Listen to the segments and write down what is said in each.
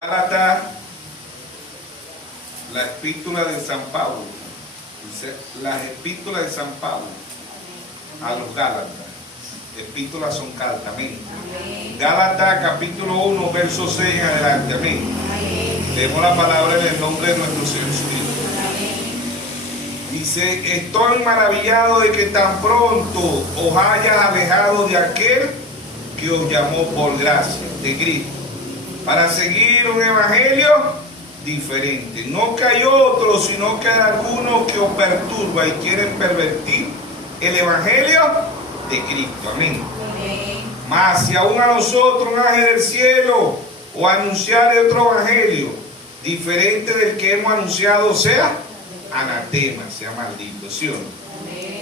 Gálatas, la epístola de San Pablo, dice, las epístolas de San Pablo a los Gálatas, epístolas son cartas, amén. Gálatas capítulo 1, verso 6 en adelante, amén. Leemos la palabra en el nombre de nuestro Señor Jesucristo. Dice, estoy maravillado de que tan pronto os hayas alejado de aquel que os llamó por gracia de Cristo, para seguir un evangelio diferente. No que hay otro, sino que hay algunos que os perturba y quieren pervertir el evangelio de Cristo. Amén. Mas si aún a nosotros un ángel del cielo o anunciar otro evangelio diferente del que hemos anunciado, sea anatema, sea maldito, ¿sí o no?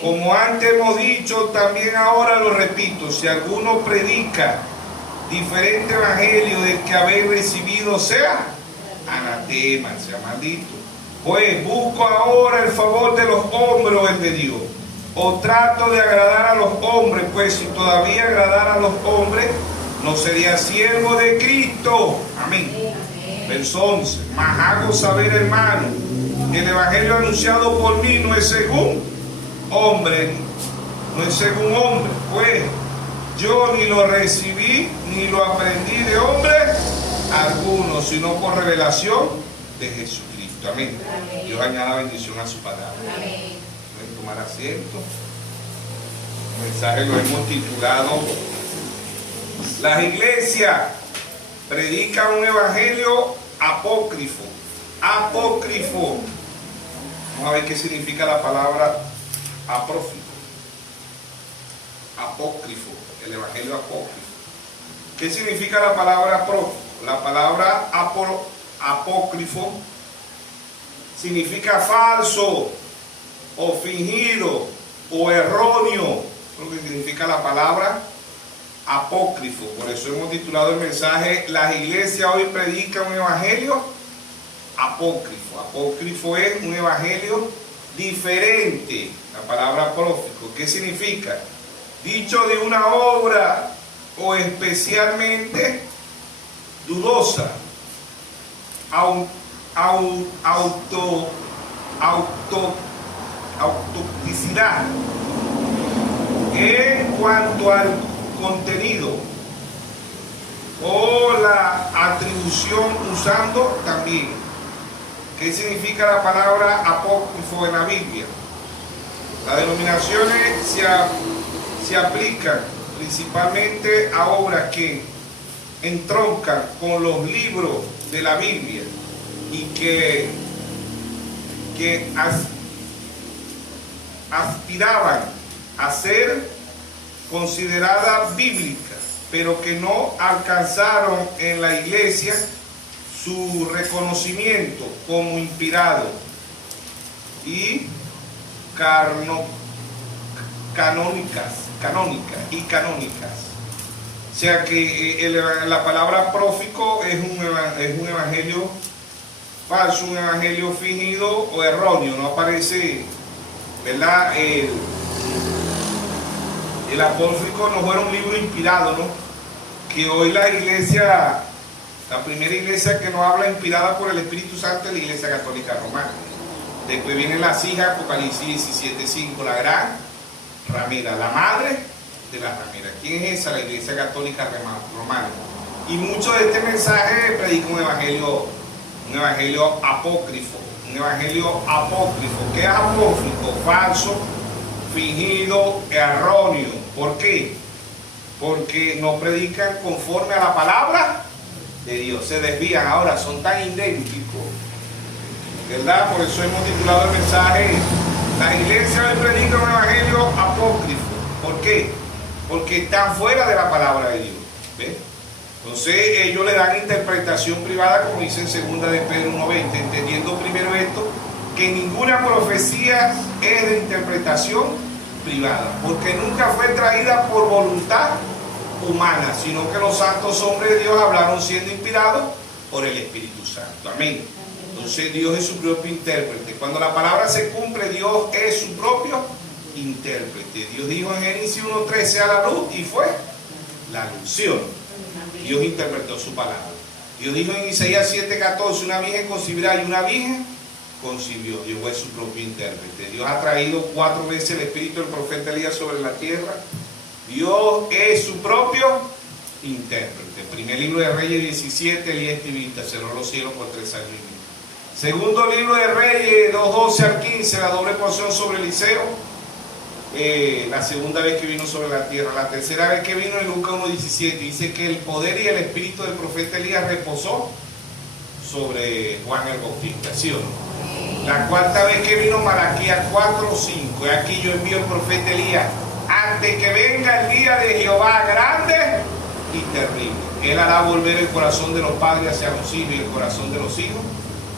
Como antes hemos dicho, también ahora lo repito, si alguno predica diferente evangelio del que habéis recibido, sea anatema, sea maldito. Pues busco ahora el favor de los hombres o el de Dios, o trato de agradar a los hombres, pues si todavía agradara a los hombres, no sería siervo de Cristo. Amén. Verso 11. Mas hago saber, hermano, que el evangelio anunciado por mí no es según hombre, no es según hombre, pues yo ni lo recibí ni lo aprendí de hombre alguno, sino por revelación de Jesucristo. Amén. Dios añada bendición a su palabra. Amén. Pueden tomar asiento. El mensaje lo hemos titulado: las iglesias predican un evangelio apócrifo. Apócrifo. Vamos a ver qué significa la palabra apócrifo. Apócrifo. El evangelio apócrifo. ¿Qué significa la palabra apócrifo? La palabra apócrifo significa falso o fingido o erróneo. Es lo que significa la palabra apócrifo. Por eso hemos titulado el mensaje: las iglesias hoy predican un evangelio apócrifo. Apócrifo es un evangelio diferente. La palabra apócrifo, ¿qué significa? Dicho de una obra o especialmente dudosa, autenticidad en cuanto al contenido o la atribución usando también. ¿Qué significa la palabra apócrifo en la Biblia? Las denominaciones se aplican principalmente a obras que entroncan con los libros de la Biblia y que aspiraban a ser consideradas bíblicas, pero que no alcanzaron en la iglesia su reconocimiento como inspirado y canónicas. O sea que la palabra prófico es un evangelio falso, un evangelio fingido o erróneo. No aparece, ¿verdad? El apócrifo no fue un libro inspirado, ¿no? Que hoy la iglesia, la primera iglesia que nos habla inspirada por el Espíritu Santo es la Iglesia Católica Romana. Después vienen las hijas, Apocalipsis 17:5, la gran ramera, la madre de la ramera. ¿Quién es esa? La Iglesia Católica Romana. Y mucho de este mensaje predica un evangelio apócrifo. Un evangelio apócrifo. ¿Qué es apócrifo? Falso, fingido, erróneo. ¿Por qué? Porque no predican conforme a la palabra de Dios. Se desvían. Ahora son tan idénticos, ¿verdad? Por eso hemos titulado el mensaje: las iglesias hoy predican un evangelio apócrifo. ¿Por qué? Porque están fuera de la palabra de Dios. ¿Ves? Entonces ellos le dan interpretación privada, como dice en 2 de Pedro 1:20, entendiendo primero esto, que ninguna profecía es de interpretación privada, porque nunca fue traída por voluntad humana, sino que los santos hombres de Dios hablaron siendo inspirados por el Espíritu Santo. Amén. Entonces Dios es su propio intérprete. Cuando la palabra se cumple, Dios es su propio intérprete. Dios dijo en Génesis 1:13: sea la luz, y fue la luz. Dios interpretó su palabra. Dios dijo en Isaías 7:14, una virgen concebirá, y una virgen concibió. Dios fue su propio intérprete. Dios ha traído 4 veces el espíritu del profeta Elías sobre la tierra. Dios es su propio intérprete. Primer libro de Reyes 17, Elías escribista, cerró los cielos por 3 años y medio. Segundo libro de Reyes 2:12 al 15, la doble porción sobre Eliseo, la segunda vez que vino sobre la tierra. La tercera vez que vino en Lucas 1:17, dice que el poder y el espíritu del profeta Elías reposó sobre Juan el Bautista, ¿sí o no? La cuarta vez que vino, Malaquías 4:5, y aquí yo envío el profeta Elías antes que venga el día de Jehová grande y terrible. Él hará volver el corazón de los padres hacia los hijos y el corazón de los hijos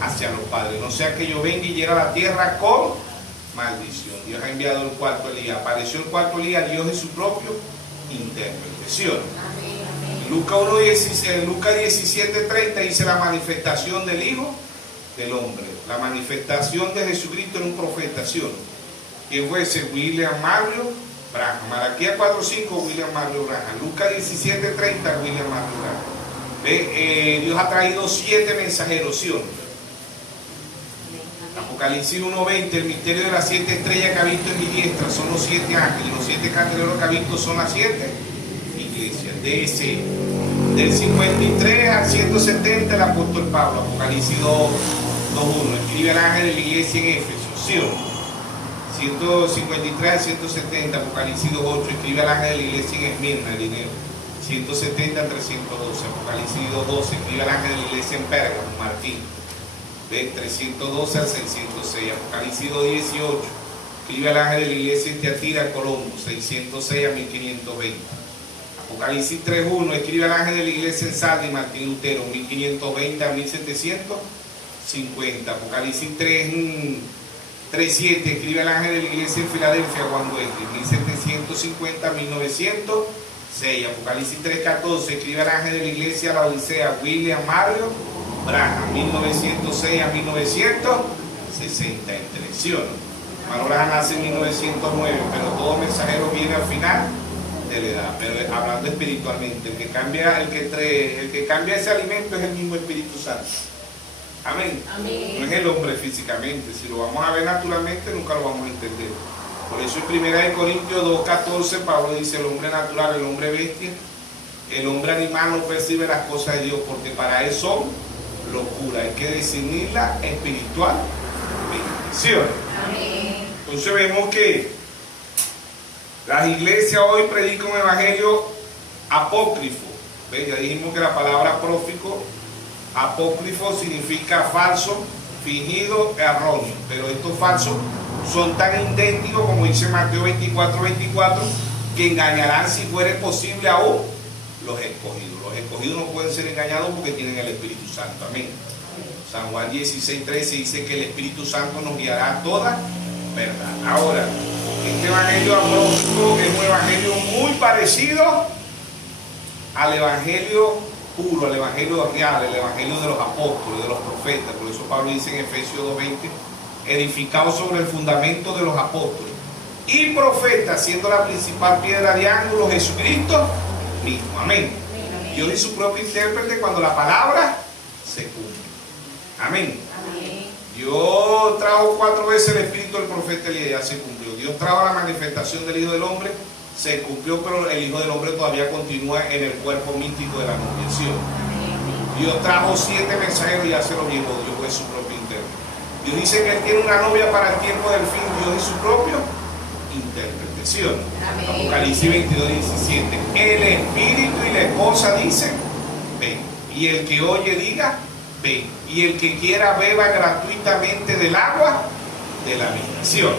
hacia los padres, no sea que yo venga y hiera la tierra con maldición. Dios ha enviado el cuarto Elías. Apareció el cuarto Elías, Dios es su propio intérprete, ¿sí o no? Lucas 17:30 dice la manifestación del Hijo del Hombre, la manifestación de Jesucristo en un profeta, ¿sí o no? ¿Quién fue ese? William Mario Branham. Malaquías 4:5, William Mario Branham. Lucas 17:30, William Mario Branham. Dios ha traído 7 mensajeros, ¿sí o no? Apocalipsis 1:20, el misterio de las 7 estrellas que ha visto en mi diestra son los 7 ángeles, los 7 candeleros que ha visto son las 7 iglesias. Del 53 al 170 el apóstol Pablo. Apocalipsis 2:1, escribe al ángel de la iglesia en Éfeso, ¿sí o no? 153 al 170, Apocalipsis 2:8, escribe al ángel de la iglesia en Esmirna, el dinero. 170 al 312, Apocalipsis 2:12, escribe al ángel de la iglesia en Pérgamo, Martín. De 312 al 606, Apocalipsis 2:18, escribe al ángel de la iglesia en Tiatira, Colombo, 606 a 1520. Apocalipsis 3:1, escribe al ángel de la iglesia en Sardis, Martín Lutero, 1520 a 1750. Apocalipsis 3:7, escribe al ángel de la iglesia en Filadelfia, Juan Wesley, 1750 a 1906. Apocalipsis 3:14, escribe al ángel de la iglesia La Odisea, William Mario Branham, 1906 a 1963, ¿sí o no? Manuel Branham nace en 1909, pero todo mensajero viene al final de la edad. Pero hablando espiritualmente, el que cambia ese alimento es el mismo Espíritu Santo. Amén. Amén. No es el hombre físicamente. Si lo vamos a ver naturalmente, nunca lo vamos a entender. Por eso en 1 Corintios 2:14 Pablo dice: el hombre natural, el hombre bestia, el hombre animal no percibe las cosas de Dios, porque para él son locura. Hay que discernirla espiritual. ¿Sí o no? Amén. Entonces vemos que las iglesias hoy predican un evangelio apócrifo. ¿Ven? Ya dijimos que la palabra apócrifo significa falso, fingido, erróneo. Pero estos falsos son tan idénticos, como dice Mateo 24:24, que engañarán, si fuere posible, aún los escogidos. Los escogidos no pueden ser engañados porque tienen el Espíritu Santo. Amén. San Juan 16:13 dice que el Espíritu Santo nos guiará a toda verdad. Ahora, este evangelio apócrifo es un evangelio muy parecido al evangelio puro, al evangelio real, el evangelio de los apóstoles, de los profetas. Por eso Pablo dice en Efesios 2:20, edificado sobre el fundamento de los apóstoles y profetas, siendo la principal piedra de ángulo Jesucristo mismo. Amén. Dios es su propio intérprete cuando la palabra se cumple. Amén. Amén. Dios trajo 4 veces el espíritu del profeta Elías, ya se cumplió. Dios trajo la manifestación del Hijo del Hombre, se cumplió, pero el Hijo del Hombre todavía continúa en el cuerpo místico de la anunciación. Dios trajo 7 mensajeros y ya se lo llevó. Dios es su propio intérprete. Dios dice que Él tiene una novia para el tiempo del fin. Dios es su propio intérprete, ¿sí o no? Apocalipsis 22:17. El espíritu y la esposa dicen: ven. Y el que oye diga: ven. Y el que quiera beba gratuitamente del agua de la vida, ¿sí o no?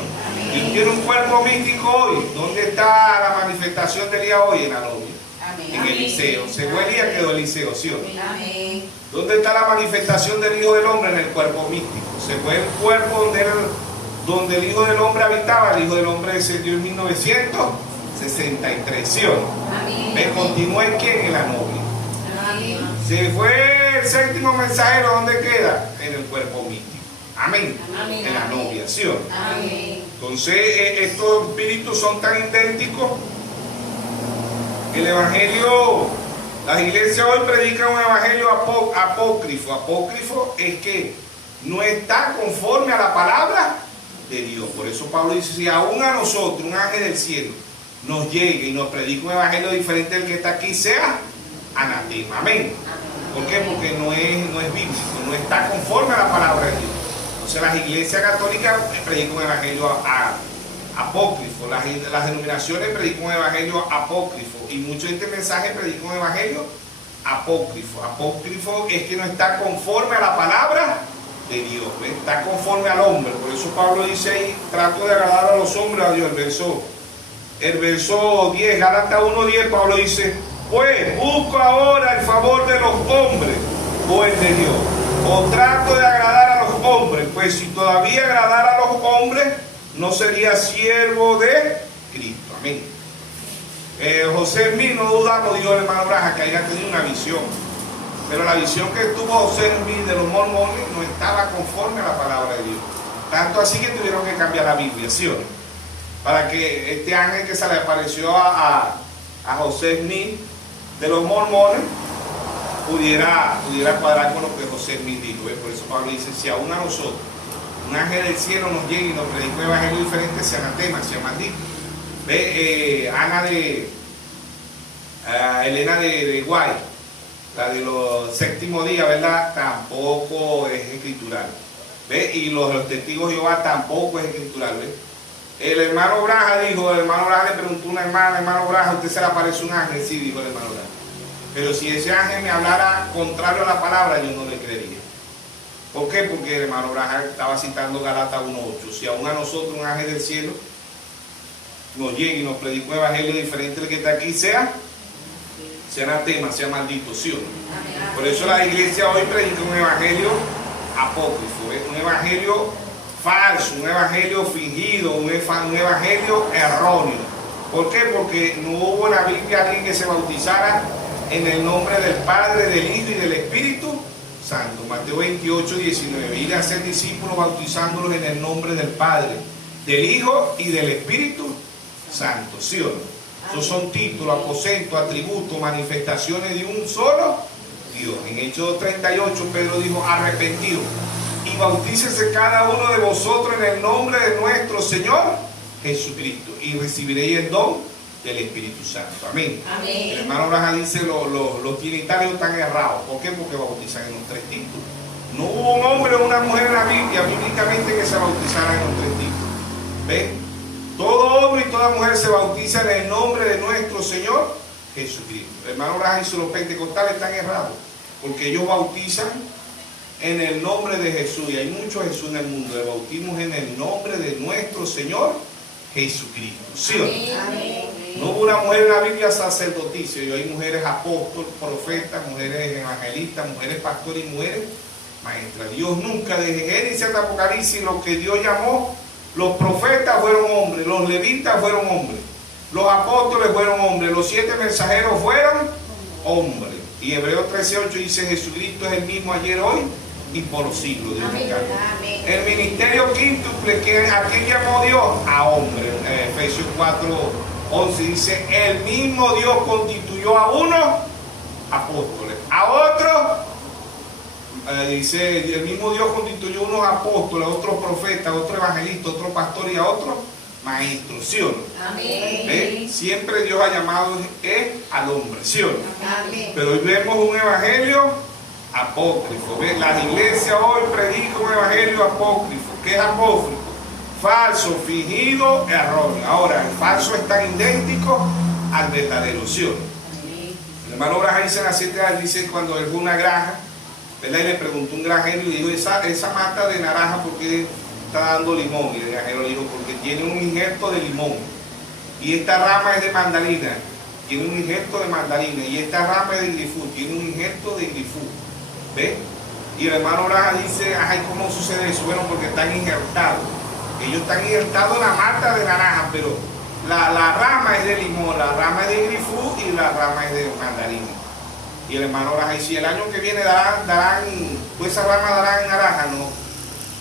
Dios tiene un cuerpo místico hoy. ¿Dónde está la manifestación de Elías hoy? En la novia. Amén. En Eliseo. Se fue Elías, quedó Eliseo, ¿sí o no? Amén. ¿Dónde está la manifestación del Hijo del Hombre? En el cuerpo místico. Se fue el cuerpo donde el Hijo del Hombre habitaba. El Hijo del Hombre descendió en 1963, ¿sí o no? Amén. Me continúa en quién? En la novia. Amén. Se fue el séptimo mensajero. ¿Dónde queda? En el cuerpo místico. Amén. Amén. En la novia, ¿sí o no? Amén. Entonces estos espíritus son tan idénticos. El evangelio, Las iglesias hoy predican un evangelio apócrifo. Apócrifo es que no está conforme a la palabra de Dios. Por eso Pablo dice, si aún a nosotros, un ángel del cielo, nos llegue y nos predica un evangelio diferente del que está aquí, sea anatema. Amén. ¿Por qué? Porque no es bíblico, no está conforme a la palabra de Dios. Entonces las iglesias católicas predican un evangelio apócrifo, las denominaciones predican un evangelio apócrifo y muchos de este mensaje predican un evangelio apócrifo. Apócrifo es que no está conforme a la palabra de Dios, ¿ves? Está conforme al hombre. Por eso Pablo dice ahí, trato de agradar a los hombres, a Dios. El verso 10, Gálatas 1:10, Pablo dice, pues busco ahora el favor de los hombres o el de Dios, o trato de agradar a los hombres, pues si todavía agradara a los hombres, no sería siervo de Cristo. Amén. José Smith, no dudamos, dijo el hermano Braja, que haya tenido una visión, pero la visión que tuvo José Smith de los mormones no estaba conforme a la palabra de Dios, tanto así que tuvieron que cambiar la Biblia, ¿sí o no? Para que este ángel que se le apareció a José Smith de los mormones pudiera cuadrar con lo que José Smith dijo, ¿ves? Por eso Pablo dice, si aún a nosotros un ángel del cielo nos llega y nos predica un evangelio diferente, sea anatema, sea maldito. ¿Ve? Elena de Guay, la de los séptimos días, ¿verdad? Tampoco es escritural. ¿Ve? Y los testigos de Jehová tampoco es escritural. ¿Ve? El hermano Braja dijo, el hermano Braja le preguntó a una hermana, hermano Braja, ¿usted se le aparece un ángel? Sí, dijo el hermano Braja. Pero si ese ángel me hablara contrario a la palabra, yo no le creería. ¿Por qué? Porque el hermano Braja estaba citando Gálatas 1:8. Si aún a nosotros un ángel del cielo nos llega y nos predica un evangelio diferente del que está aquí, sea anatema, sea maldito, ¿sí o no? Por eso la iglesia hoy predica un evangelio apócrifo, ¿eh? Un evangelio falso, un evangelio fingido, un evangelio erróneo. ¿Por qué? Porque no hubo en la Biblia alguien que se bautizara en el nombre del Padre, del Hijo y del Espíritu Santo. Mateo 28:19. Ir a ser discípulos bautizándolos en el nombre del Padre, del Hijo y del Espíritu Santo. ¿Sí o no? Esos son títulos, aposentos, atributos, manifestaciones de un solo Dios. En Hechos 2:38 Pedro dijo, arrepentido y bautícese cada uno de vosotros en el nombre de nuestro Señor Jesucristo y recibiréis el don del Espíritu Santo. Amén. Amén. El hermano Braja dice, los trinitarios están errados. ¿Por qué? Porque bautizan en los tres títulos. No hubo un hombre o una mujer en la Biblia, bíblicamente, que se bautizara en los tres títulos. ¿Ven? Todo hombre y toda mujer se bautiza en el nombre de nuestro Señor Jesucristo. El hermano Braja dice, los pentecostales están errados, porque ellos bautizan en el nombre de Jesús. Y hay muchos Jesús en el mundo. El bautismo es en el nombre de nuestro Señor Jesucristo. ¿Sí o no? Amén. No hubo una mujer en la Biblia sacerdotisa. Y hay mujeres apóstoles, profetas, mujeres evangelistas, mujeres pastores y mujeres maestras. Dios nunca, desde Génesis hasta Apocalipsis, lo que Dios llamó, los profetas fueron hombres, los levitas fueron hombres, los apóstoles fueron hombres, los 7 mensajeros fueron hombres. Y Hebreos 13:8 dice, Jesucristo es el mismo ayer, hoy y por los siglos. Amén. El ministerio quíntuple, ¿a quién llamó Dios? A hombres. Efesios 4:11 dice, el mismo Dios constituyó a unos apóstoles, a otros, dice, el mismo Dios constituyó unos apóstoles, a otros profetas, a otros evangelistas, a otros pastores y a otros maestros, ¿sí o no? Amén. Siempre Dios ha llamado al hombre, ¿sí o no? Amén. Pero hoy vemos un evangelio apócrifo. ¿Ves? Las iglesias hoy predican un evangelio apócrifo. ¿Qué es apócrifo? Falso, fingido, erróneo. Ahora, el falso es tan idéntico al verdadero, ¿sí o no? El hermano Braja dice en las 7 años, dice cuando él fue una granja, ¿verdad? Y le preguntó un granjero y le dijo, esa mata de naranja, ¿por qué está dando limón? Y el granjero le dijo, porque tiene un injerto de limón. Y esta rama es de mandarina, tiene un injerto de mandarina. Y esta rama es de grifú, tiene un injerto de grifú. ¿Ves? Y el hermano Braja dice, ay, ¿cómo sucede eso? Bueno, porque están injertados. Ellos están injertados en la mata de naranja, pero la rama es de limón, la rama es de grifú y la rama es de mandarina. Y el hermano Braja dice, el año que viene darán, pues esa rama darán naranja, no.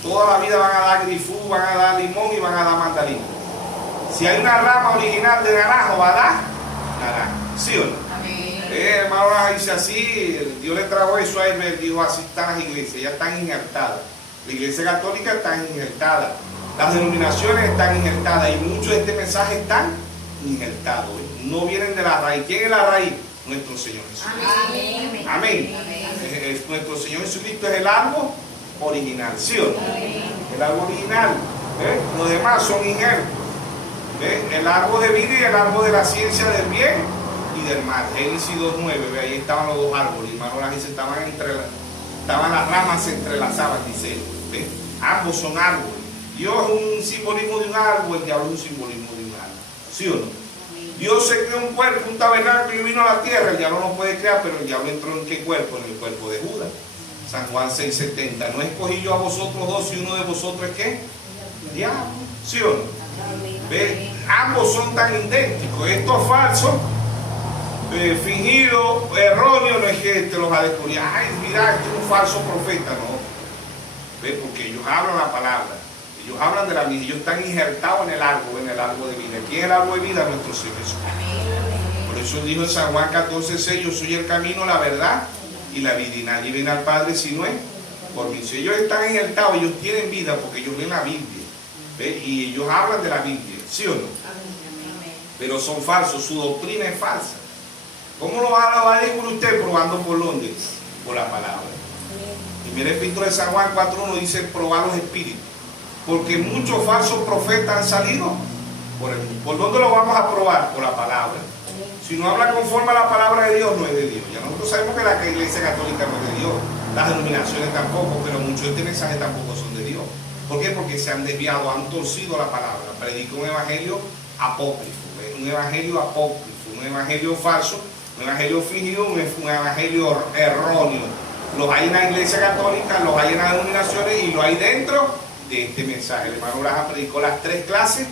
Toda la vida van a dar grifú, van a dar limón y van a dar mandarina. Si hay una rama original de naranjo, va a dar naranja. ¿Sí o no? Amén. Hermano, dice así, Dios le trajo eso a él, dijo así están las iglesias, ya están injertadas. La iglesia católica está injertada, las denominaciones están injertadas y muchos de este mensaje están injertados. No vienen de la raíz. ¿Quién es la raíz? Nuestro Señor Jesucristo. Amén. Amén. Nuestro Señor Jesucristo es el árbol original, ¿sí o no? El árbol original. Los demás son injertos. El árbol de vida y el árbol de la ciencia del bien y del mal. Génesis 2:9, ahí estaban los dos árboles, hermano, estaban las ramas se entrelazaban, dice él. Ambos son árboles. Dios es un simbolismo de un árbol, el diablo es un simbolismo de un árbol. ¿Sí o no? Dios se creó un cuerpo, un tabernáculo y vino a la tierra. El diablo no puede crear, pero el diablo entró en qué cuerpo? En el cuerpo de Judas. San Juan 6:70. No escogí yo a vosotros dos y uno de vosotros es ¿qué? El diablo. ¿Sí o no? ¿Ve? Ambos son tan idénticos. Estos falsos, fingidos, erróneos, no es que te los va a descubrir. Ay, mira, este es un falso profeta, no. ¿Ve? Porque ellos hablan la palabra. Ellos hablan de la vida, ellos están injertados en el árbol de vida. ¿Quién es el árbol de vida? Nuestro Señor Jesús. Por eso dijo en San Juan 14:6, yo soy el camino, la verdad y la vida. Y nadie viene al Padre si no es por mí. Si ellos están injertados, ellos tienen vida porque ellos leen la Biblia. ¿Ve? Y ellos hablan de la Biblia, ¿sí o no? Pero son falsos, su doctrina es falsa. ¿Cómo lo va a descubrir usted? Probando por dónde? Por la palabra. Y mire el Epístola de San Juan 4:1 dice, probar los espíritus. Porque muchos falsos profetas han salido por el mundo. ¿Por dónde lo vamos a probar? Por la palabra. Si no habla conforme a la palabra de Dios, no es de Dios. Ya nosotros sabemos que la iglesia católica no es de Dios. Las denominaciones tampoco, pero muchos de este mensaje tampoco son de Dios. ¿Por qué? Porque se han desviado, han torcido la palabra. Predica un evangelio apócrifo, un evangelio apócrifo, un evangelio falso, un evangelio fingido, un evangelio erróneo. Los hay en la iglesia católica, los hay en las denominaciones y los hay dentro de este mensaje. El hermano Graham predicó las 3 clases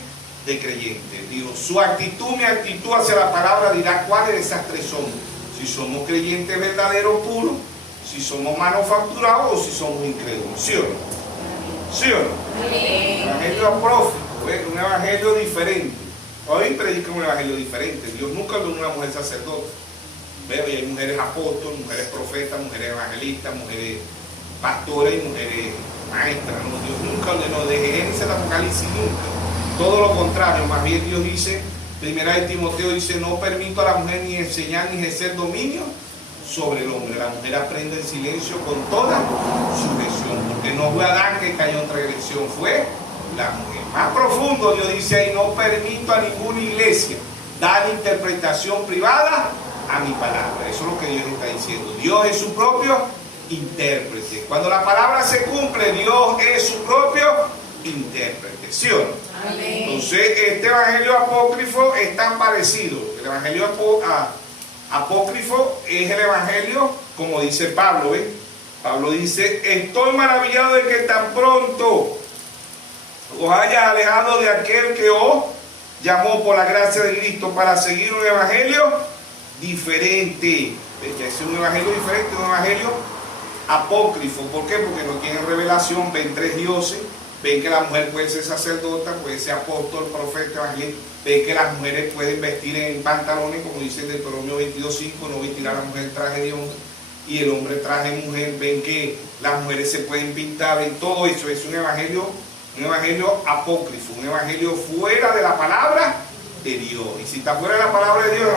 de creyentes. Dijo, su actitud, mi actitud hacia la palabra dirá cuáles de esas 3 son. Si somos creyentes verdaderos, puros, si somos manufacturados o si somos incrédulos. ¿Sí o no? ¿Sí o no? Un evangelio apócrifo, un evangelio diferente. Hoy predica un evangelio diferente. Dios nunca habló de una mujer sacerdote. Veo, y hay mujeres apóstoles, mujeres profetas, mujeres evangelistas, mujeres pastores y mujeres maestras. ¿No? Dios nunca ordenó de Génesis al Apocalipsis, nunca. Todo lo contrario, más bien Dios dice, primera de Timoteo dice, no permito a la mujer ni enseñar ni ejercer dominio sobre el hombre. La mujer aprende en silencio con toda sujeción, porque no fue Adán que cayó en transgresión, fue la mujer. Más profundo Dios dice ahí, no permito a ninguna iglesia dar interpretación privada a mi palabra. Eso es lo que Dios está diciendo. Dios es su propio intérprete. Cuando la palabra se cumple, Dios es su propio intérprete. ¿Sí o no? Amén. Entonces, este evangelio apócrifo es tan parecido. El evangelio apócrifo es el evangelio, como dice Pablo, ¿eh? Pablo dice, estoy maravillado de que tan pronto os hayas alejado de aquel que os llamó por la gracia de Cristo para seguir un evangelio diferente. Es un evangelio diferente, un evangelio apócrifo. ¿Por qué? Porque no tienen revelación, ven 3 dioses, ven que la mujer puede ser sacerdota, puede ser apóstol, profeta, evangelista, ven que las mujeres pueden vestir en pantalones, como dice el Deuteronomio 22:5, no vestirá a la mujer traje de hombre y el hombre traje de mujer, ven que las mujeres se pueden pintar, ven todo eso. Es un evangelio apócrifo, un evangelio fuera de la palabra de Dios. Y si está fuera de la palabra de Dios,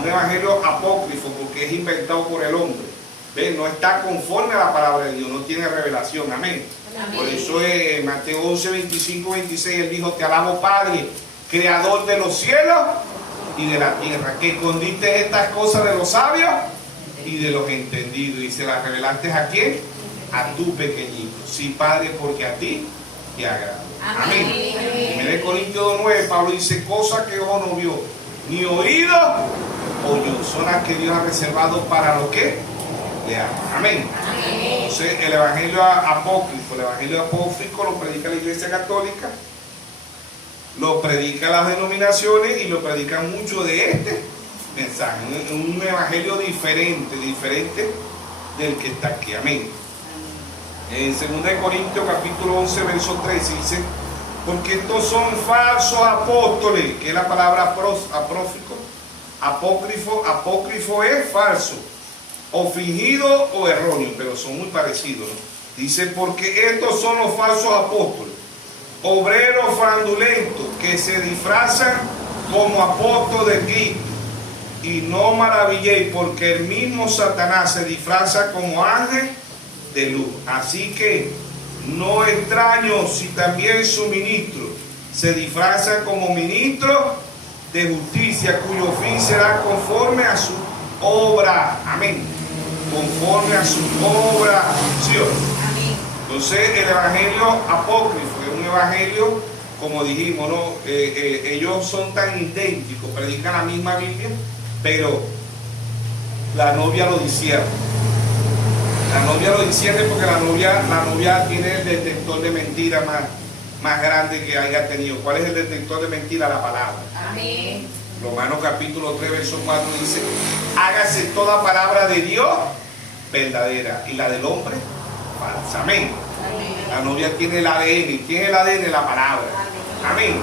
un evangelio apócrifo, porque es inventado por el hombre. ¿Ven? No está conforme a la palabra de Dios, no tiene revelación. Amén. Amén. Por eso en Mateo 11, 25, 26, él dijo, te alabo Padre, creador de los cielos y de la tierra, que escondiste estas cosas de los sabios y de los entendidos, y se las revelaste ¿a quién? A tu pequeñito. Sí, Padre, porque a ti te agrada. Amén. En el Corintios 2:9, Pablo dice, cosas que ojo no vio, ni oído oyó, son las que Dios ha reservado para los que le aman. Amén. Entonces, el evangelio apócrifo, lo predica la iglesia católica, lo predica las denominaciones y lo predican mucho de este mensaje. Un evangelio diferente del que está aquí. Amén. En 2 Corintios capítulo 11, verso 13 dice, porque estos son falsos apóstoles, que es la palabra apócrifo, Apócrifo es falso, o fingido o erróneo, pero son muy parecidos, ¿no? Dice, porque estos son los falsos apóstoles, obreros fraudulentos, que se disfrazan como apóstoles de Cristo. Y no maravilléis, porque el mismo Satanás se disfraza como ángel de luz. Así que no extraño si también su ministro se disfraza como ministro de justicia, cuyo fin será conforme a su obra. Amén. Conforme a su obra. ¿Sí? Amén. Entonces el evangelio apócrifo es un evangelio, como dijimos, ¿no? Ellos son tan idénticos, predican la misma Biblia, pero la novia lo discierne. La novia lo discierne porque la novia tiene el detector de mentiras más grande que haya tenido. ¿Cuál es el detector de mentira? La palabra. Amén. Romanos capítulo 3, verso 4 dice, hágase toda palabra de Dios verdadera y la del hombre falsa. Amén. Amén. La novia tiene el ADN. ¿Tiene el ADN? La palabra. Amén.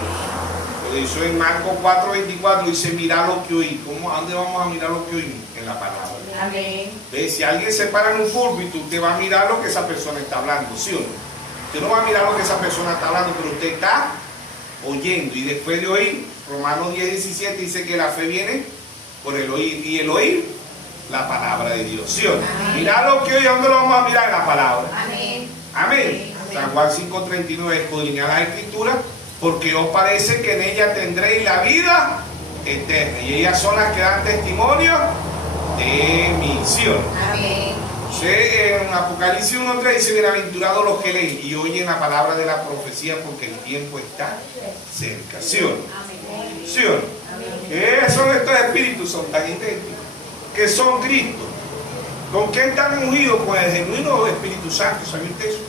Por eso en Marcos 4, 24 dice, mirad lo que oí. ¿A dónde vamos a mirar lo que oímos? En la palabra. Amén. Si alguien se para en un púlpito, usted va a mirar lo que esa persona está hablando, ¿sí o no? Usted no va a mirar lo que esa persona está hablando, pero usted está oyendo. Y después de oír, Romanos 10, 17 dice que la fe viene por el oír. Y el oír, la palabra de Dios, ¿sí o no? Mirad lo que oí, ¿a dónde lo vamos a mirar? En la palabra. Amén. Amén. San Juan 5:39, escudriñad la Escritura, porque os parece que en ella tendréis la vida eterna. Y ellas son las que dan testimonio de mi misión. Amén. En Apocalipsis 1:3 dice, bienaventurados los que leen y oyen la palabra de la profecía, porque el tiempo está cerca. ¿Sí o no? Amén. ¿Sí o no? ¿Qué son estos espíritus? Son tan idénticos, que son Cristo. ¿Con quién están ungidos? Con el genuino Espíritu Santo. ¿Sabe usted eso?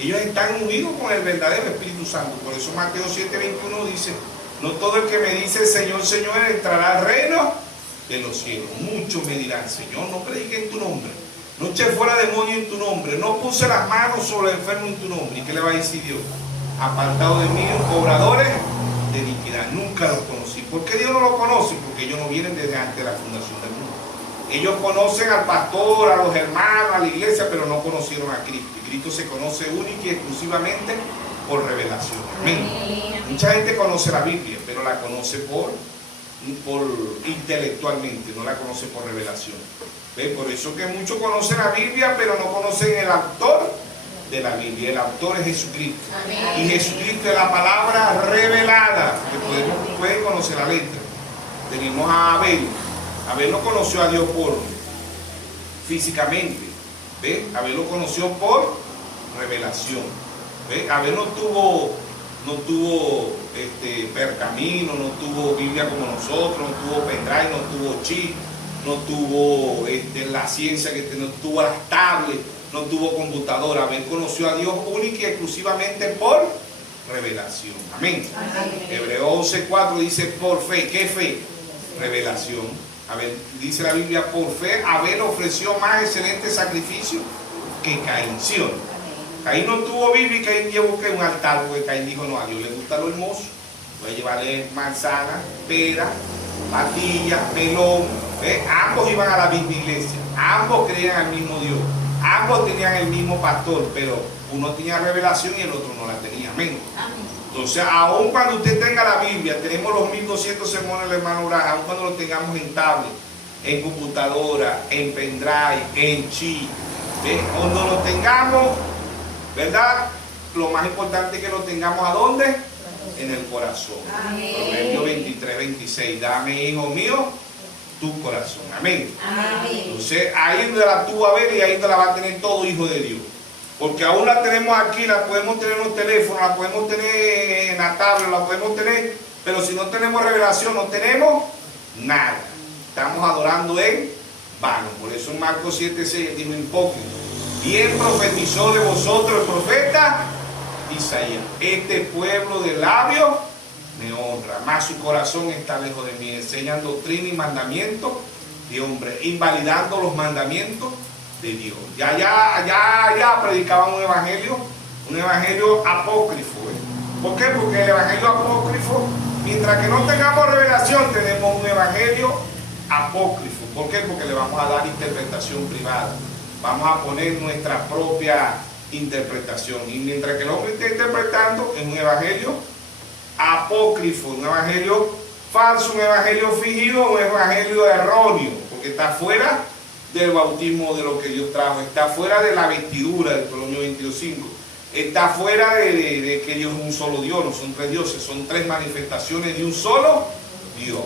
Ellos están unidos con el verdadero Espíritu Santo. Por eso Mateo 7:21 dice, no todo el que me dice Señor, Señor, entrará al reino de los cielos. Muchos me dirán, Señor, no prediqué en tu nombre, no eché fuera demonio en tu nombre, no puse las manos sobre el enfermo en tu nombre. ¿Y qué le va a decir Dios? Apartado de mí, obradores de iniquidad, nunca los conocí. ¿Por qué Dios no los conoce? Porque ellos no vienen desde antes de la fundación del mundo. Ellos conocen al pastor, a los hermanos, a la iglesia, pero no conocieron a Cristo. Y Cristo se conoce única y exclusivamente por revelación. Amén. Mucha gente conoce la Biblia, pero la conoce por intelectualmente, no la conoce por revelación. ¿Ve? Por eso que muchos conocen la Biblia, pero no conocen el autor de la Biblia. El autor es Jesucristo. Amén. Y Jesucristo es la palabra revelada, que pueden conocer la letra. Tenemos a Abel. Abel no conoció a Dios físicamente. ¿Ve? Abel lo conoció por revelación. ¿Ve? Abel no tuvo pergamino, no tuvo Biblia como nosotros, no tuvo pendrive, no tuvo chip, no tuvo la ciencia, no tuvo las tablets, no tuvo computadora. Abel conoció a Dios única y exclusivamente por revelación. Amén. Amén. Hebreos 11:4 dice por fe. ¿Qué fe? Revelación. Abel, dice la Biblia, por fe Abel ofreció más excelente sacrificio que Caín. ¿Sí o no? Caín no tuvo Biblia y Caín llevó un altar, porque Caín dijo, no, a Dios le gusta lo hermoso, voy a llevarle manzana, pera, patilla, melón. ¿Ve? Ambos iban a la misma iglesia, ambos creían al mismo Dios, ambos tenían el mismo pastor, pero uno tenía revelación y el otro no la tenía. Amén. Entonces, aun cuando usted tenga la Biblia, tenemos los 1200 sermones del hermano Branham, aun cuando lo tengamos en tablet, en computadora, en pendrive, en chip, cuando lo tengamos, ¿verdad? Lo más importante es que lo tengamos ¿a dónde? En el corazón. Proverbios 23:26. Dame, hijo mío, tu corazón. Amén. Amén. Entonces, ahí donde la tú vas a ver y ahí donde la va a tener todo hijo de Dios. Porque aún la tenemos aquí, la podemos tener en un teléfono, la podemos tener en la tabla, la podemos tener, pero si no tenemos revelación, no tenemos nada. Estamos adorando en vano. Por eso en Marcos 7:6 dijo hipócrita. Bien profetizó de vosotros el profeta Isaías. Este pueblo de labios me honra, mas su corazón está lejos de mí. Enseñan doctrina y mandamientos de hombres, invalidando los mandamientos de Dios. Ya predicaban un evangelio apócrifo. ¿Por qué? Porque el evangelio apócrifo, mientras que no tengamos revelación, tenemos un evangelio apócrifo. ¿Por qué? Porque le vamos a dar interpretación privada. Vamos a poner nuestra propia interpretación. Y mientras que el hombre está interpretando, es un evangelio apócrifo, un evangelio falso, un evangelio fingido, un evangelio erróneo, porque está fuera del bautismo de lo que Dios trajo, está fuera de la vestidura del Deuteronomio 22:5, está fuera de que Dios es un solo Dios, no son tres dioses, son tres manifestaciones de un solo Dios.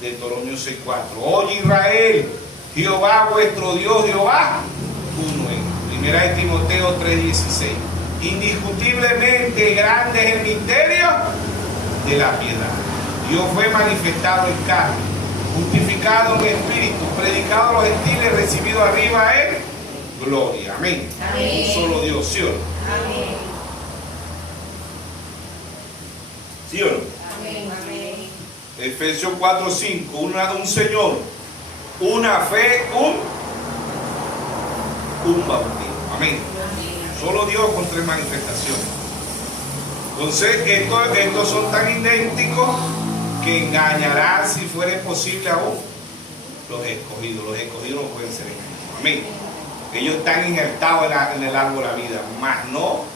Deuteronomio 6:4. Oye Israel, Jehová vuestro Dios, Jehová uno es. Primera de Timoteo 3:16. Indiscutiblemente grande es el misterio de la piedad. Dios fue manifestado en carne, justificado en espíritu, predicado a los gentiles, recibido arriba en gloria. Amén. Amén. Un solo Dios, ¿sí o no? Amén. ¿Sí o no? Amén. Amén. Efesios 4:5. Un Señor, una fe, un bautismo. Amén. Solo Dios con tres manifestaciones. Entonces, estos son tan idénticos que engañarán, si fuera posible aún, los escogidos. Los escogidos no pueden ser engañados. Amén. Ellos están injertados en el árbol de la vida, mas no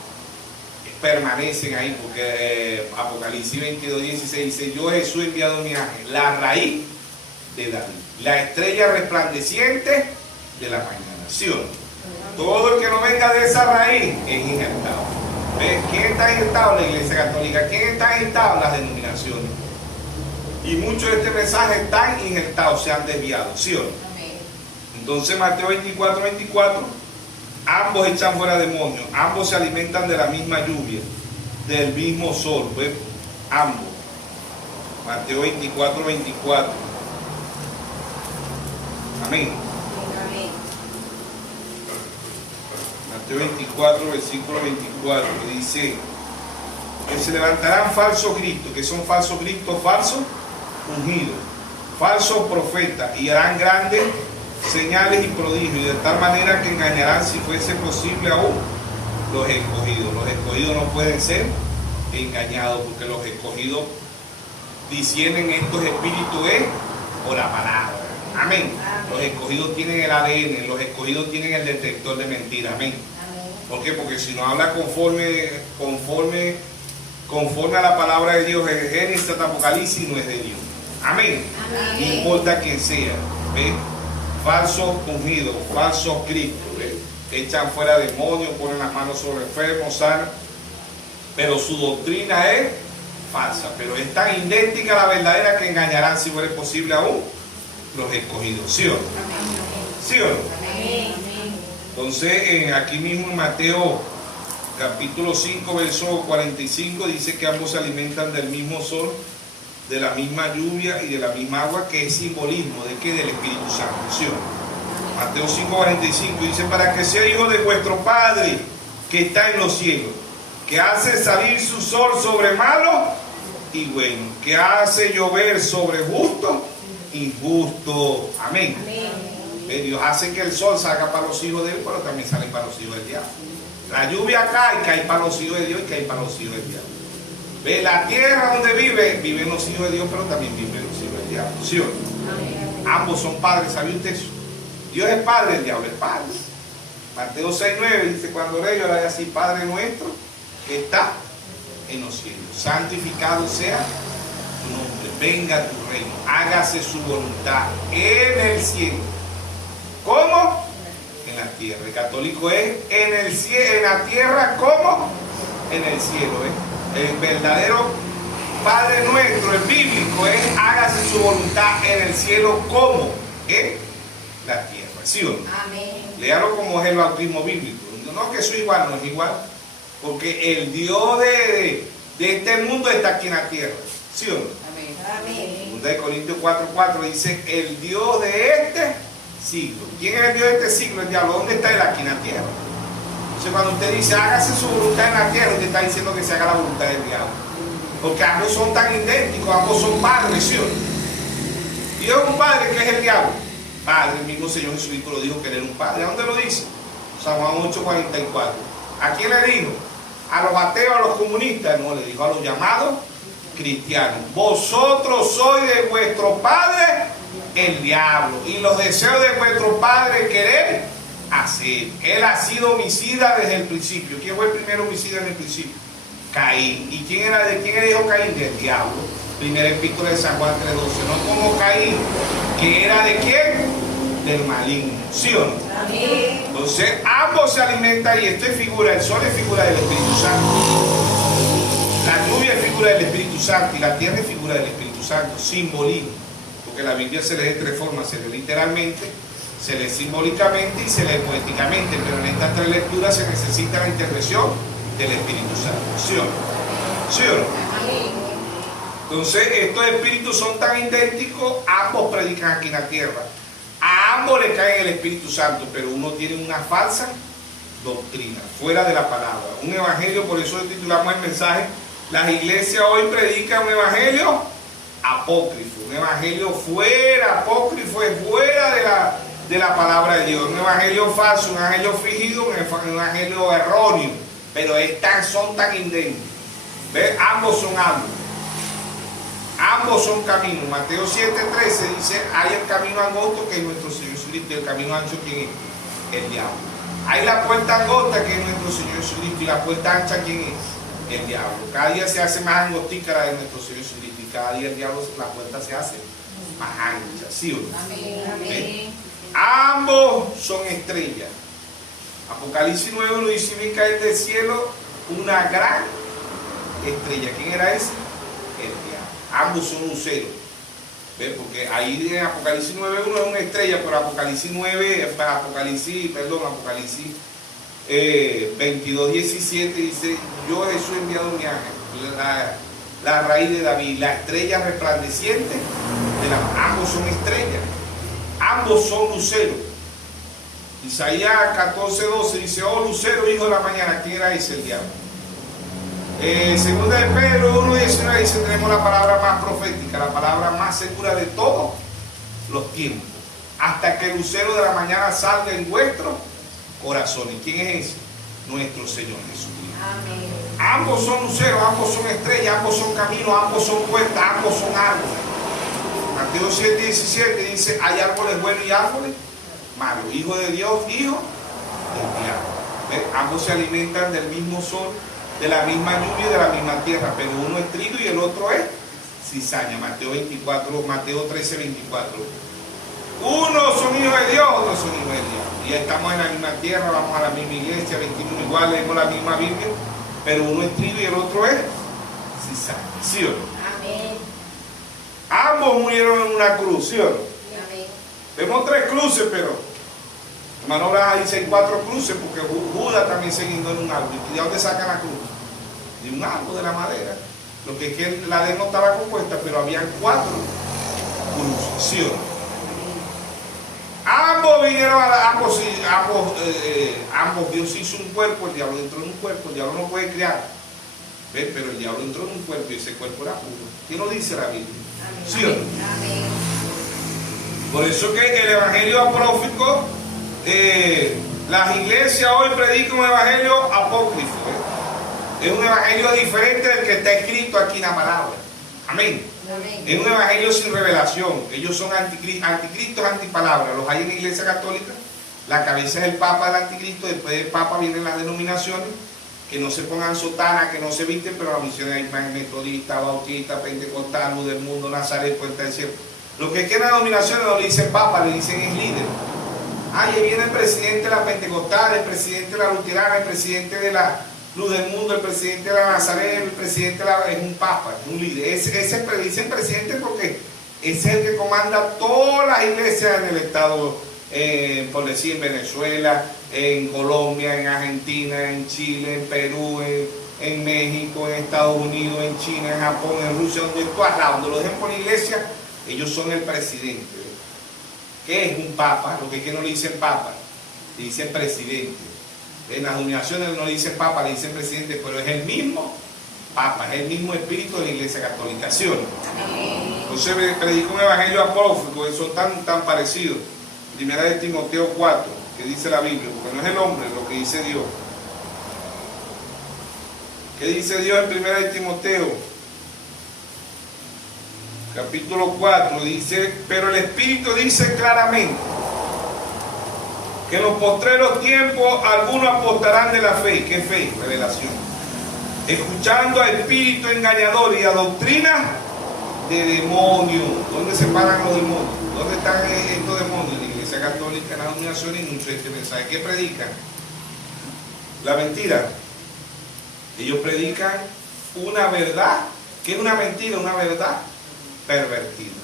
permanecen ahí, porque Apocalipsis 22:16 dice: yo Jesús he enviado mi ángel, la raíz de David, la estrella resplandeciente de la mañana. ¿Sí o no? Todo el que no venga de esa raíz es injertado. ¿Ves? ¿Quién está injertado? La Iglesia Católica. ¿Quién está injertado? Las denominaciones. Y muchos de este mensaje están injertados, se han desviado. ¿Sí o no? Entonces Mateo 24:24, ambos echan fuera demonios, ambos se alimentan de la misma lluvia, del mismo sol. ¿Ves? Ambos. Mateo 24:24. Amén. Mateo 24, versículo 24, que dice que se levantarán falsos cristos, que son falsos cristos, falsos ungidos, falsos profetas, y harán grandes señales y prodigios, y de tal manera que engañarán, si fuese posible aún, los escogidos. Los escogidos no pueden ser engañados, porque los escogidos disciernen estos espíritus por la palabra. Amén. Los escogidos tienen el ADN, los escogidos tienen el detector de mentiras. Amén. ¿Por qué? Porque si no habla conforme a la palabra de Dios, en Génesis hasta Apocalipsis, no es de Dios. Amén. Amén. No importa quién sea. ¿Ves? Falsos ungidos, falsos cristos. ¿Ves? Echan fuera demonios, ponen las manos sobre enfermos, sanan. Pero su doctrina es falsa. Pero es tan idéntica a la verdadera que engañarán, si fuera posible aún, los escogidos. ¿Sí o no? ¿Sí o no? Amén. Entonces, aquí mismo en Mateo capítulo 5, verso 45, dice que ambos se alimentan del mismo sol, de la misma lluvia y de la misma agua, que es simbolismo de que del Espíritu Santo. ¿Sí o no? Mateo 5, 45 dice: para que sea hijo de vuestro Padre que está en los cielos, que hace salir su sol sobre malos y buenos, que hace llover sobre justos y injustos. Amén. Amén. Dios hace que el sol salga para los hijos de Él, pero también sale para los hijos del diablo. La lluvia cae para los hijos de Dios y cae para los hijos del diablo. Ve, la tierra donde viven los hijos de Dios, pero también viven los hijos del diablo. ¿Sí o no? Ambos son padres, ¿sabía usted eso? Dios es padre, el diablo es padre. Mateo 6:9 dice: cuando oré, yo haré así: Padre nuestro que está en los cielos, santificado sea tu nombre, venga tu reino, hágase su voluntad en el cielo. ¿Cómo? En la tierra. El católico es en el cielo, en la tierra como en el cielo. El verdadero Padre nuestro, el bíblico, es hágase su voluntad en el cielo como en la tierra. ¿Sí o no? Amén. Léalo como es el bautismo bíblico. No que eso es igual, no es igual. Porque el Dios de este mundo está aquí en la tierra. ¿Sí o no? Amén. Amén. 2 Corintios 4:4 dice: el Dios de este siglo. ¿Quién es el Dios de este siglo? El diablo. ¿Dónde está él? Aquí en la tierra. Entonces, cuando usted dice hágase su voluntad en la tierra, usted está diciendo que se haga la voluntad del diablo. Porque ambos son tan idénticos, ambos son padres, ¿sí o no? Dios es un padre, que es el diablo. Padre, el mismo Señor Jesucristo lo dijo que él era un padre. ¿A dónde lo dice? San Juan 8:44. ¿A quién le dijo? ¿A los ateos, a los comunistas? No, le dijo a los llamados cristianos: vosotros sois de vuestro padre el diablo, y los deseos de vuestro padre querer hacer. Él ha sido homicida desde el principio. ¿Quién fue el primer homicida en el principio? Caín. ¿Y quién era hijo Caín? Del diablo. Primera epístola de San Juan 3:12. No como Caín, que era de quién? Del maligno. ¿Sí o no? Amén. Entonces ambos se alimentan, y esto es figura, el sol es figura del Espíritu Santo, la lluvia es figura del Espíritu Santo y la tierra es figura del Espíritu Santo, simbolismo, porque la Biblia se lee de tres formas: se lee literalmente, se lee simbólicamente y se lee poéticamente, pero en estas tres lecturas se necesita la intervención del Espíritu Santo. ¿Sí o no? ¿Sí o no? Entonces estos espíritus son tan idénticos, ambos predican aquí en la tierra, a ambos le cae el Espíritu Santo, pero uno tiene una falsa doctrina, fuera de la palabra, un evangelio. Por eso titulamos el mensaje: las iglesias hoy predican un evangelio apócrifo, un evangelio fuera, apócrifo, es fuera de la palabra de Dios, un evangelio falso, un evangelio fingido, un evangelio erróneo, pero son tan idénticos. ¿Ves? Ambos son ambos. Ambos son caminos. Mateo 7:13 dice: hay el camino angosto, que es nuestro Señor Jesucristo, y el camino ancho, ¿quién es? El diablo. Hay la puerta angosta, que es nuestro Señor Jesucristo, y la puerta ancha, ¿quién es? El diablo. Cada día se hace más angostica la de nuestro Señor Jesucristo, y cada día el diablo, la puerta se hace más ancha. ¿Sí o no? Amén. Amén. Ambos son estrellas. Apocalipsis 9 nos dice: vi caer del cielo una gran estrella. ¿Quién era ese? El diablo. Ambos son luceros. ¿Ves? Porque ahí en Apocalipsis 9:1 es una estrella, pero Apocalipsis 22:17 dice: yo Jesús he enviado mi ángel, la raíz de David, la estrella resplandeciente ambos son estrellas, ambos son luceros. Isaías 14:12 dice: oh lucero, hijo de la mañana. ¿Quién era ese? El diablo. Segunda de Pedro 1:19 dice: tenemos la palabra más profética, la palabra más segura de todos los tiempos, hasta que el lucero de la mañana salga en vuestros corazones. ¿Quién es ese? Nuestro Señor Jesucristo. Amén. Ambos son luceros, ambos son estrellas, ambos son caminos, ambos son puertas, ambos son árboles. Mateo 7:17 dice: hay árboles buenos y árboles malos, hijo de Dios, hijo del diablo. ¿Ves? Ambos se alimentan del mismo sol, de la misma lluvia y de la misma tierra, pero uno es trigo y el otro es cizaña. Mateo 13:24. Unos son hijos de Dios, otros son hijos del diablo. Y estamos en la misma tierra, vamos a la misma iglesia, vestimos igual, leemos la misma Biblia, pero uno es trigo y el otro es cizaña. ¿Sí o no? Amén. Ambos murieron en una cruz, ¿sí o no? Amén. Vemos tres cruces, pero hermano Blas dice 4 cruces, porque Judas también se guindó en un árbol. ¿Y de dónde sacan la cruz? De un árbol, de la madera. Lo que es que la ley no estaba compuesta, pero habían 4 cruces, ¿sí o no? Ambos vinieron ambos, Dios hizo un cuerpo, el diablo entró en un cuerpo. El diablo no puede crear, ¿ves? Pero el diablo entró en un cuerpo y ese cuerpo era puro. ¿Qué nos dice la Biblia? Amén. ¿Sí o no? Amén. Por eso que el evangelio apócrifo, las iglesias hoy predican un evangelio apócrifo. Es un evangelio diferente del que está escrito aquí en la palabra. Amén. Amén. Es un evangelio sin revelación. Ellos son anticristos, antipalabras. Los hay en la iglesia católica. La cabeza es el papa del anticristo. Después del papa vienen las denominaciones. Que no se pongan sotana, que no se visten, pero la misión hay metodista, bautista, pentecostal, luz del mundo, Nazaret, Puerta del Cielo. Lo que es que en las denominaciones no le dicen papa, le dicen es líder. Ahí viene el presidente de la pentecostal, el presidente de la luterana, el presidente de la luz del mundo, el presidente de la Nazaret, el presidente de la... es un papa, es un líder. Ese dicen presidente porque ese es el que comanda todas las iglesias en el estado, por decir, en Venezuela, en Colombia, en Argentina, en Chile, en Perú, en México, en Estados Unidos, en China, en Japón, en Rusia, donde lo dejen por la iglesia, ellos son el presidente. ¿Qué es un papa? Lo que es que no le dicen papa, le dicen presidente. En las denominaciones no le dicen papa, le dicen presidente, pero es el mismo papa, es el mismo espíritu de la iglesia católica. ¿Sí o no? Entonces predico un evangelio apócrifo, son tan parecidos. Primera de Timoteo 4, que dice la Biblia, porque no es el hombre, lo que dice Dios. ¿Qué dice Dios en primera de Timoteo? capítulo 4, dice, pero el Espíritu dice claramente que en los postreros tiempos algunos apostarán de la fe. ¿Qué fe? Revelación. Escuchando a espíritu engañador y a doctrina de demonios. ¿Dónde se paran los demonios? ¿Dónde están estos demonios? En la Iglesia Católica, en las denominaciones, y mucho este mensaje. ¿Qué predican? La mentira. Ellos predican una verdad. ¿Qué es una mentira? Una verdad pervertida.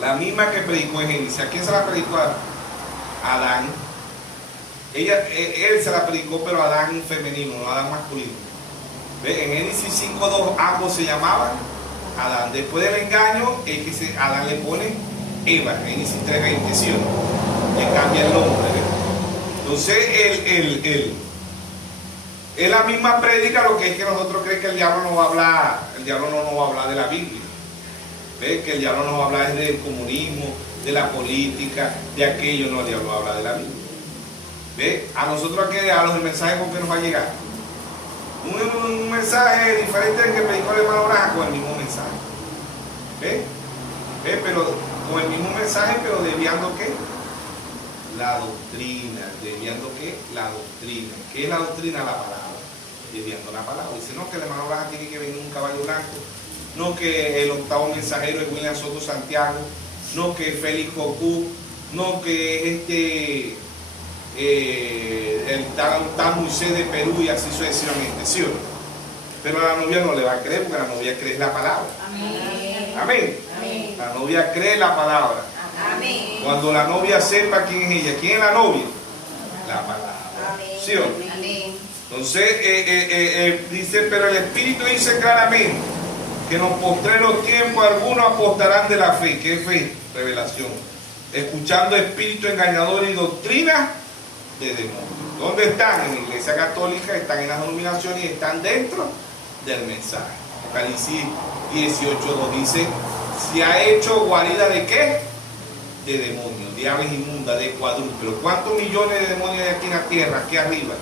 La misma que predicó en Génesis. ¿A quién se la predicó? A Adán. Él se la predicó, pero a Adán femenino, no a Adán masculino. ¿Ve? En Génesis 5:2 ambos se llamaban Adán. Después del engaño, Adán le pone Eva. En Génesis 3:20, ¿sí o no? Le cambia el nombre. ¿Ve? Entonces, es la misma prédica, lo que es que nosotros creemos que el diablo no va a hablar, el diablo no nos va a hablar de la Biblia. ¿Ve? Que el diablo nos va a hablar del comunismo, de la política, de aquello, no, el diablo va a hablar de la Biblia. ¿Ve? A nosotros aquí, a los el mensaje con que nos va a llegar. Un mensaje diferente del que predicó el hermano Branham, con el mismo mensaje. ¿Ve? ¿Ve? Pero con el mismo mensaje, pero desviando ¿qué? La doctrina. Desviando ¿qué? La doctrina. ¿Qué es la doctrina? La palabra. Desviando la palabra. Dice, no, que el hermano Branham tiene que venir un caballo blanco. No, que el octavo mensajero es William Soto Santiago. No, que Félix Cocú. No, que el tal Moisés de Perú, y así sucesivamente, ¿sí o no? Pero a la novia no le va a creer, porque la novia cree la palabra. Amén. Amén. Amén. La novia cree la palabra. Amén. Cuando la novia sepa quién es ella. ¿Quién es la novia? La palabra. Amén. ¿Sí o no? Amén. Entonces dice, pero el Espíritu dice claramente que en los postreros tiempos algunos apostarán de la fe. ¿Qué fe? Revelación. Escuchando espíritu engañador y doctrina de demonios. ¿Dónde están? En la Iglesia Católica, están en las denominaciones y están dentro del mensaje. Apocalipsis 18:2 dice, se ha hecho guarida de ¿qué? De demonios, de aves inmundas, de cuadrúpedos. ¿Cuántos millones de demonios hay aquí en la tierra, aquí arriba?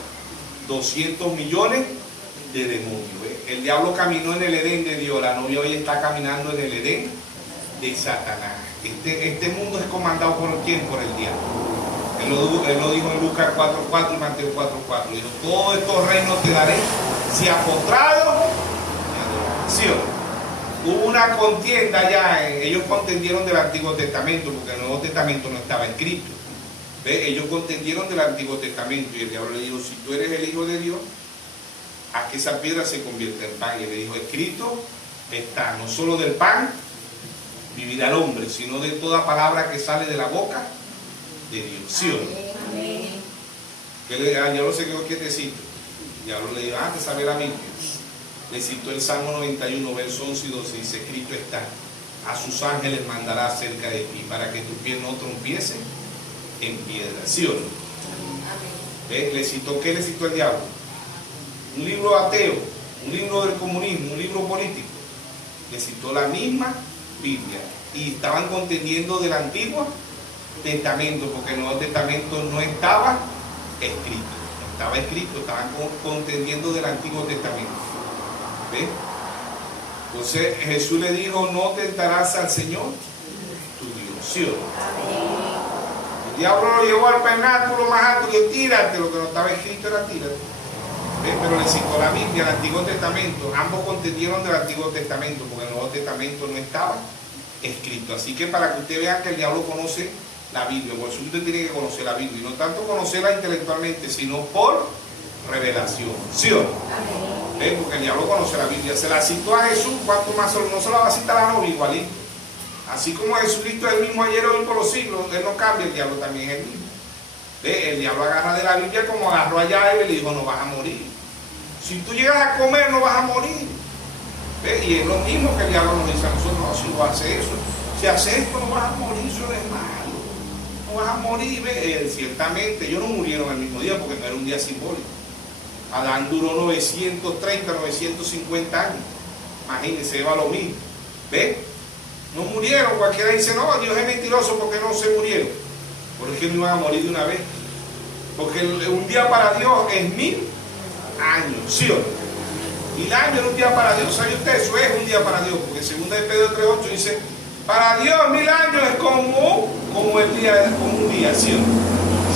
200 millones de demonios. ¿Ve? El diablo caminó en el Edén de Dios, la novia hoy está caminando en el Edén de Satanás. Este mundo es comandado por ¿quién? Por el diablo. Él lo dijo en Lucas 4:4 y Mateo 4:4. Dijo, todos estos reinos te daré si apostrado mi adoración. Hubo una contienda ya, ellos contendieron del Antiguo Testamento, porque el Nuevo Testamento no estaba escrito. ¿Ve? Ellos contendieron del Antiguo Testamento, y el diablo le dijo, si tú eres el Hijo de Dios, haz que esa piedra se convierta en pan. Y le dijo, escrito está, no solo del pan vivirá el hombre, sino de toda palabra que sale de la boca de Dios. ¿Sí o no? Amén. Que el diablo se quedó quietecito. El diablo le dijo, te sabe la Biblia. Le citó el Salmo 91, versos 11 y 12, dice, escrito está, a sus ángeles mandará cerca de ti, para que tu pie no trompiece en piedra. ¿Sí o no? Amén. Le citó, ¿qué le citó el diablo? Un libro ateo, un libro del comunismo, un libro político. Le citó la misma Biblia, y estaban contendiendo del Antiguo Testamento, porque el Nuevo Testamento no estaba escrito. No estaba escrito, estaban contendiendo del Antiguo Testamento. ¿Ves? Entonces Jesús le dijo, no tentarás al Señor tu Dios. ¿Sí o no? El diablo lo llevó al penáculo más alto y dijo, tírate, lo que no estaba escrito era tírate. ¿Ves? Pero le citó la Biblia, el Antiguo Testamento. Ambos contendieron del Antiguo Testamento, porque el Nuevo Testamento no estaba escrito. Así que para que usted vea que el diablo conoce la Biblia, por eso usted tiene que conocer la Biblia, y no tanto conocerla intelectualmente, sino por revelación. ¿Sí o no? Amén. Porque el diablo conoce la Biblia, se la citó a Jesús, ¿cuánto más no se la va a citar a la novia? Igualito. Así como Jesucristo es el mismo ayer, hoy, por los siglos, él no cambia, el diablo también es el mismo. El diablo agarra de la Biblia como agarró allá y le dijo, no vas a morir. Si tú llegas a comer, no vas a morir. Y es lo mismo que el diablo nos dice a nosotros, no, si tú haces eso, si haces esto, no vas a morir, eso no es malo. No vas a morir. Ciertamente, ellos no murieron el mismo día, porque no era un día simbólico. Adán duró 930, 950 años. Imagínense, va lo mismo. ¿Ve? No murieron. Cualquiera dice, no, Dios es mentiroso porque no se murieron. Porque es que no iban a morir de una vez. Porque un día para Dios es 1000 años, ¿sí o no? 1000 años era un día para Dios. ¿Sabe usted? Eso es un día para Dios, porque segunda de Pedro 3:8 dice, para Dios 1000 años es como un día, ¿sí?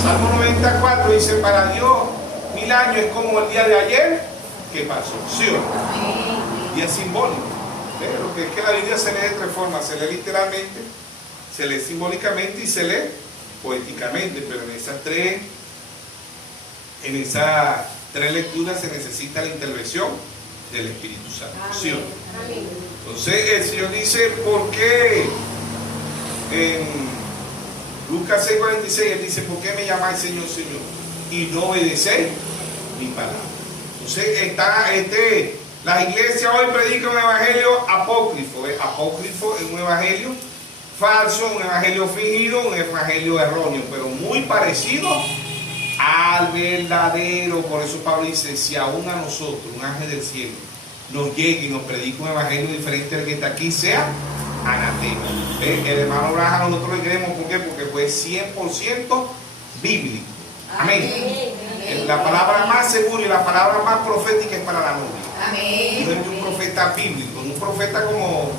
Salmo 94 dice, para Dios 1000 años es como el día de ayer que pasó, ¿sí? Día simbólico. Lo que es que la Biblia se lee de tres formas: se lee literalmente, se lee simbólicamente y se lee poéticamente, pero en esas tres lecturas se necesita la intervención del Espíritu Santo, ¿sí? Entonces el Señor dice, ¿por qué? En Lucas 6:46 Él dice, ¿por qué me llamáis Señor, Señor? Y no obedecéis mi palabra. Entonces las iglesias hoy predican un evangelio apócrifo. Apócrifo es un evangelio falso, un evangelio fingido, un evangelio erróneo, pero muy parecido al verdadero. Por eso Pablo dice, si aún a nosotros, un ángel del cielo, nos llegue y nos predica un evangelio diferente al que está aquí, sea anatema. El hermano Branham nosotros le creemos, ¿por qué? Porque fue 100% bíblico. Amén. La palabra más segura y la palabra más profética es para la novia. Amén. Dios es un profeta bíblico, un profeta como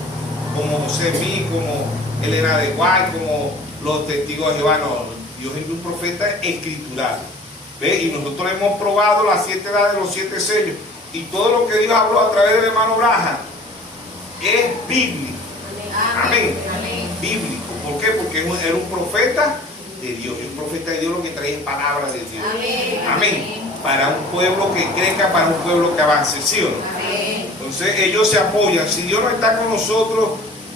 José Mí, como Elena de Guay, como los testigos de Jehová. No, Dios es un profeta escritural. ¿Ve? Y nosotros hemos probado las 7 edades de los 7 sellos. Y todo lo que Dios habló a través del hermano Branham es bíblico. Amén. Amén. Bíblico. ¿Por qué? Porque era un profeta de Dios. Y un profeta de Dios lo que trae es palabra de Dios. Amén. Amén. Para un pueblo que crezca, para un pueblo que avance, ¿sí o no? Amén. Entonces ellos se apoyan. Si Dios no está con nosotros,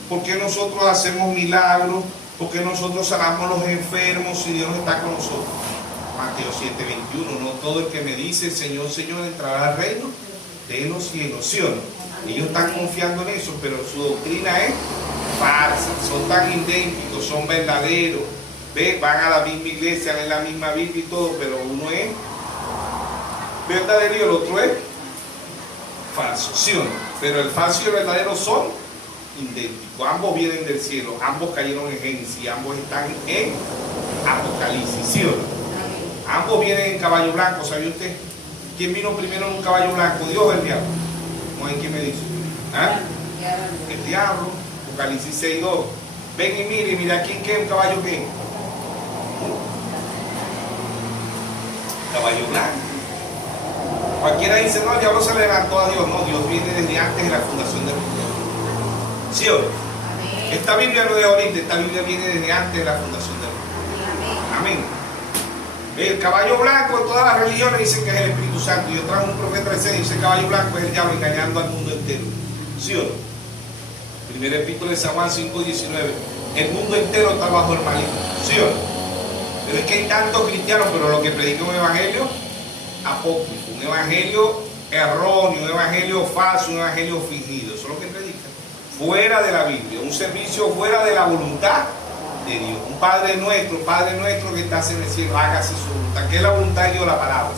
¿por qué nosotros hacemos milagros? ¿Por qué nosotros sanamos a los enfermos si Dios no está con nosotros? Mateo 7:21. No todo el que me dice Señor, Señor entrará al reino de los cielos, ¿sí o no? Ellos están confiando en eso, pero su doctrina es falsa. Son tan idénticos, son verdaderos. ¿Ve? Van a la misma iglesia, leen la misma Biblia y todo, pero uno es verdadero y el otro es falso, ¿sí o no? Pero el falso y el verdadero son idénticos. Ambos vienen del cielo, ambos cayeron en Génesis, ambos están en Apocalipsis, ¿sí o no? Ambos vienen en caballo blanco, ¿sabe usted? ¿Quién vino primero en un caballo blanco? ¿Dios o el diablo? ¿No hay quien me dice? ¿Ah? El diablo. Apocalipsis 6:2. Ven y mira quién qué, un caballo qué. Caballo blanco. Cualquiera dice, no, el diablo se le adelantó a Dios. No, Dios viene desde antes de la fundación del mundo. ¿Sí o no? Esta Biblia no es de ahorita, esta Biblia viene desde antes de la fundación del mundo. Amén. El caballo blanco en todas las religiones dicen que es el Espíritu Santo. Y yo traigo un profeta de y dice el caballo blanco es el diablo engañando al mundo entero. ¿Sí o no? Primera epístola de San Juan 5:19. El mundo entero está bajo el maligno. ¿Sí o no? Pero es que hay tantos cristianos, pero lo que predica un evangelio apócrifo, un evangelio erróneo, un evangelio falso, un evangelio fingido. Eso es lo que predica. Fuera de la Biblia, un servicio fuera de la voluntad de Dios. Un Padre nuestro que estás en el cielo, hágase su voluntad. ¿Qué es la voluntad de Dios? La palabra.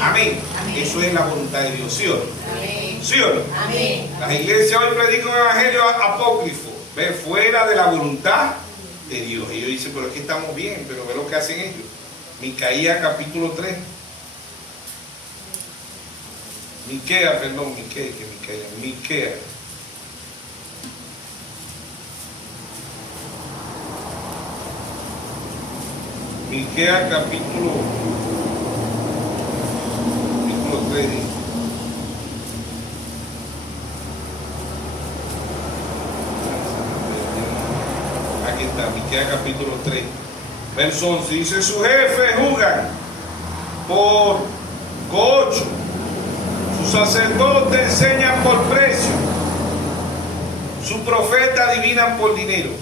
Amén. Amén. Eso es la voluntad de Dios, ¿sí o no? Amén. ¿Sí o no? Amén. Las iglesias hoy predican un evangelio apócrifo, ve, fuera de la voluntad de Dios. Y ellos dicen, pero es que estamos bien, pero ve lo que hacen ellos. Miqueas capítulo 3. Miqueas. Miqueas capítulo 3 dice. Aquí está, Miqueas capítulo 3, verso 11. Dice, sus jefes juzgan por cocho, sus sacerdotes enseñan por precio, sus profetas adivinan por dinero,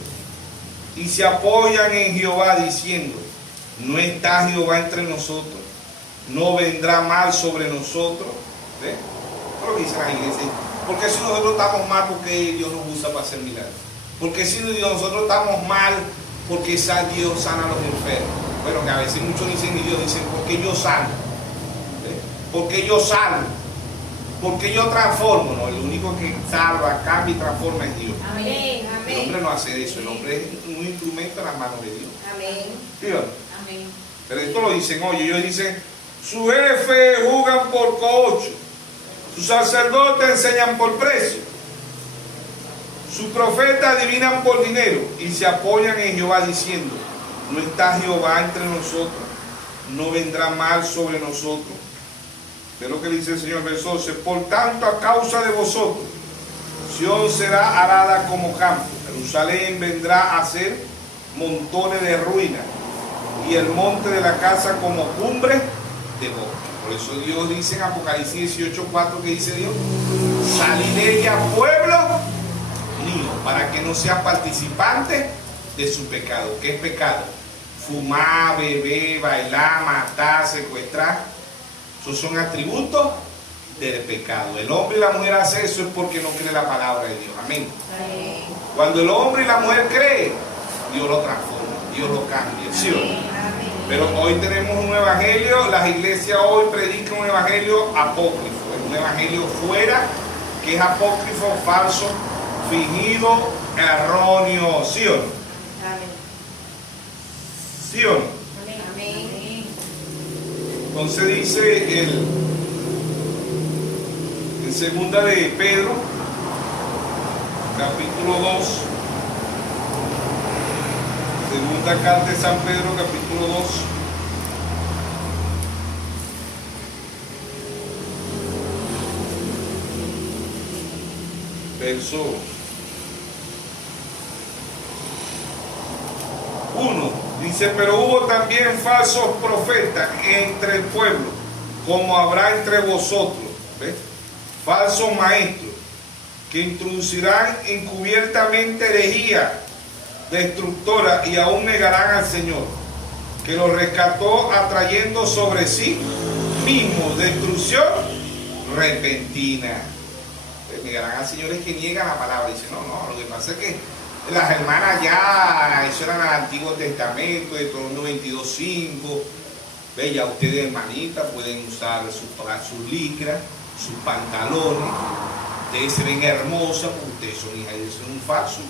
y se apoyan en Jehová diciendo, no está Jehová entre nosotros, no vendrá mal sobre nosotros. ¿Ve? Lo que dice la iglesia. Porque si nosotros estamos mal, porque Dios nos usa para hacer milagros. Porque si nosotros estamos mal, porque Dios sana a los enfermos. Bueno, que a veces muchos dicen, y Dios dice, porque yo sano. ¿Ve? Porque yo salvo. Porque yo transformo. No, el único que salva, cambia y transforma es Dios. Amén. El hombre no hace eso, el hombre es un instrumento en las manos de Dios. Amén. ¿Sí? Pero esto lo dicen, oye, ellos dicen, sus jefes juzgan por cocho, Sus sacerdotes enseñan por precio. Sus profetas adivinan por dinero y se apoyan en Jehová diciendo: no está Jehová entre nosotros, no vendrá mal sobre nosotros. Es lo que dice el Señor, verso 12. Por tanto, a causa de vosotros, Sión será arada como campo, Jerusalén vendrá a ser montones de ruinas, y el monte de la casa como cumbre de bosque. Por eso Dios dice en Apocalipsis 18:4, que dice Dios: salid de ella, pueblo mío, para que no sean participantes de su pecado. ¿Qué es pecado? Fumar, beber, bailar, matar, secuestrar. Esos son atributos del pecado. El hombre y la mujer hace eso es porque no cree la palabra de Dios. Amén. Amén. Cuando el hombre y la mujer creen, Dios lo transforma, Dios lo cambia. ¿Sí o no? Pero hoy tenemos un evangelio, las iglesias hoy predican un evangelio apócrifo, un evangelio fuera, que es apócrifo, falso, fingido, erróneo. ¿Sí o no? Amén. ¿Sí o no? Amén. Entonces dice en segunda de Pedro, capítulo 2, segunda carta de San Pedro, capítulo 2, verso 1, dice: pero hubo también falsos profetas entre el pueblo, como habrá entre vosotros. ¿Ves? Falsos maestros, que introducirán encubiertamente herejía destructora y aún negarán al Señor, que los rescató, atrayendo sobre sí mismo destrucción repentina. Pues negarán al Señor es que niegan la palabra. Dicen: no, lo que pasa es que las hermanas ya, eso era en el Antiguo Testamento, de Deuteronomio 22:5. ¿Ve? Ya ustedes, hermanitas, pueden usar sus licras, sus pantalones. Ustedes se ven hermosas porque ustedes son hijas de Dios. Es un falso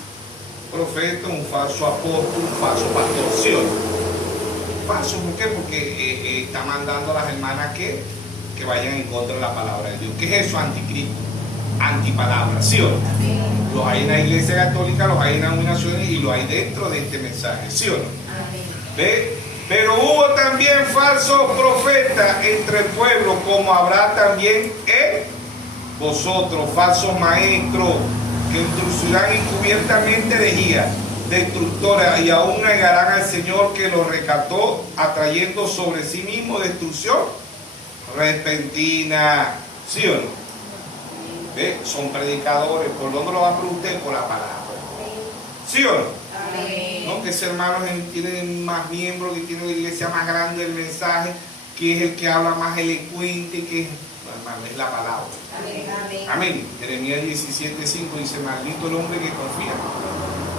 profeta, un falso apóstol, un falso pastor. ¿Sí o no? Falso, ¿por qué? Porque está mandando a las hermanas que vayan en contra de la palabra de Dios. ¿Qué es eso? Anticristo, antipalabra. ¿Sí o no? Los hay en la iglesia católica, los hay en las denominaciones y los hay dentro de este mensaje. ¿Sí o no? ¿Ve? Pero hubo también falsos profetas entre el pueblo, como habrá también en vosotros, falsos maestros, que introducirán encubiertamente herejía destructora y aún negarán al Señor, que los rescató, atrayendo sobre sí mismo destrucción repentina. ¿Sí o no? ¿Ve? Son predicadores. ¿Por dónde lo va a usted? Por la palabra. ¿Sí o no? Amén. No, que ese hermano tiene más miembros, que tiene la iglesia más grande del mensaje, que es el que habla más elocuente, que es, no, hermano, es la palabra. Amén. Amén. Amén. Jeremías 17:5 dice: maldito el hombre que confía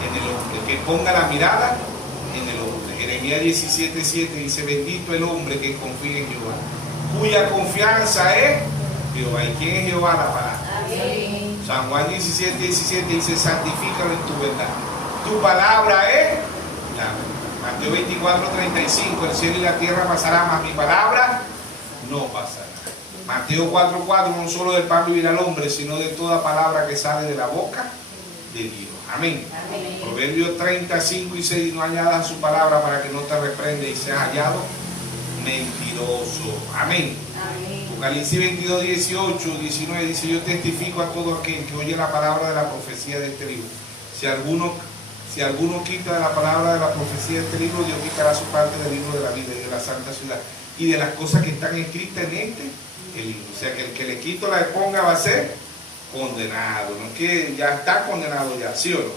en el hombre, que ponga la mirada en el hombre. Jeremías 17:7 dice: bendito el hombre que confía en Jehová, cuya confianza es Jehová. ¿Y quién es Jehová? La palabra. Amén. San Juan 17:17 dice: santifícalo en tu verdad, tu palabra es la verdad. Mateo 24:35, el cielo y la tierra pasarán, mas mi palabra no pasará. Mateo 4:4, no solo del pan vivirá el hombre, sino de toda palabra que sale de la boca de Dios. Amén. Amén. Proverbios 35 y 6: no añadas a su palabra para que no te reprenda y seas hallado mentiroso. Amén. Amén. Apocalipsis 22, 18, 19 dice: yo testifico a todo aquel que oye la palabra de la profecía de este libro. Si alguno quita de la palabra de la profecía de este libro, Dios quitará su parte del libro de la vida y de la santa ciudad y de las cosas que están escritas en el libro. O sea que el que le quito la ponga va a ser condenado. No es que ya está condenado ya, ¿sí o no?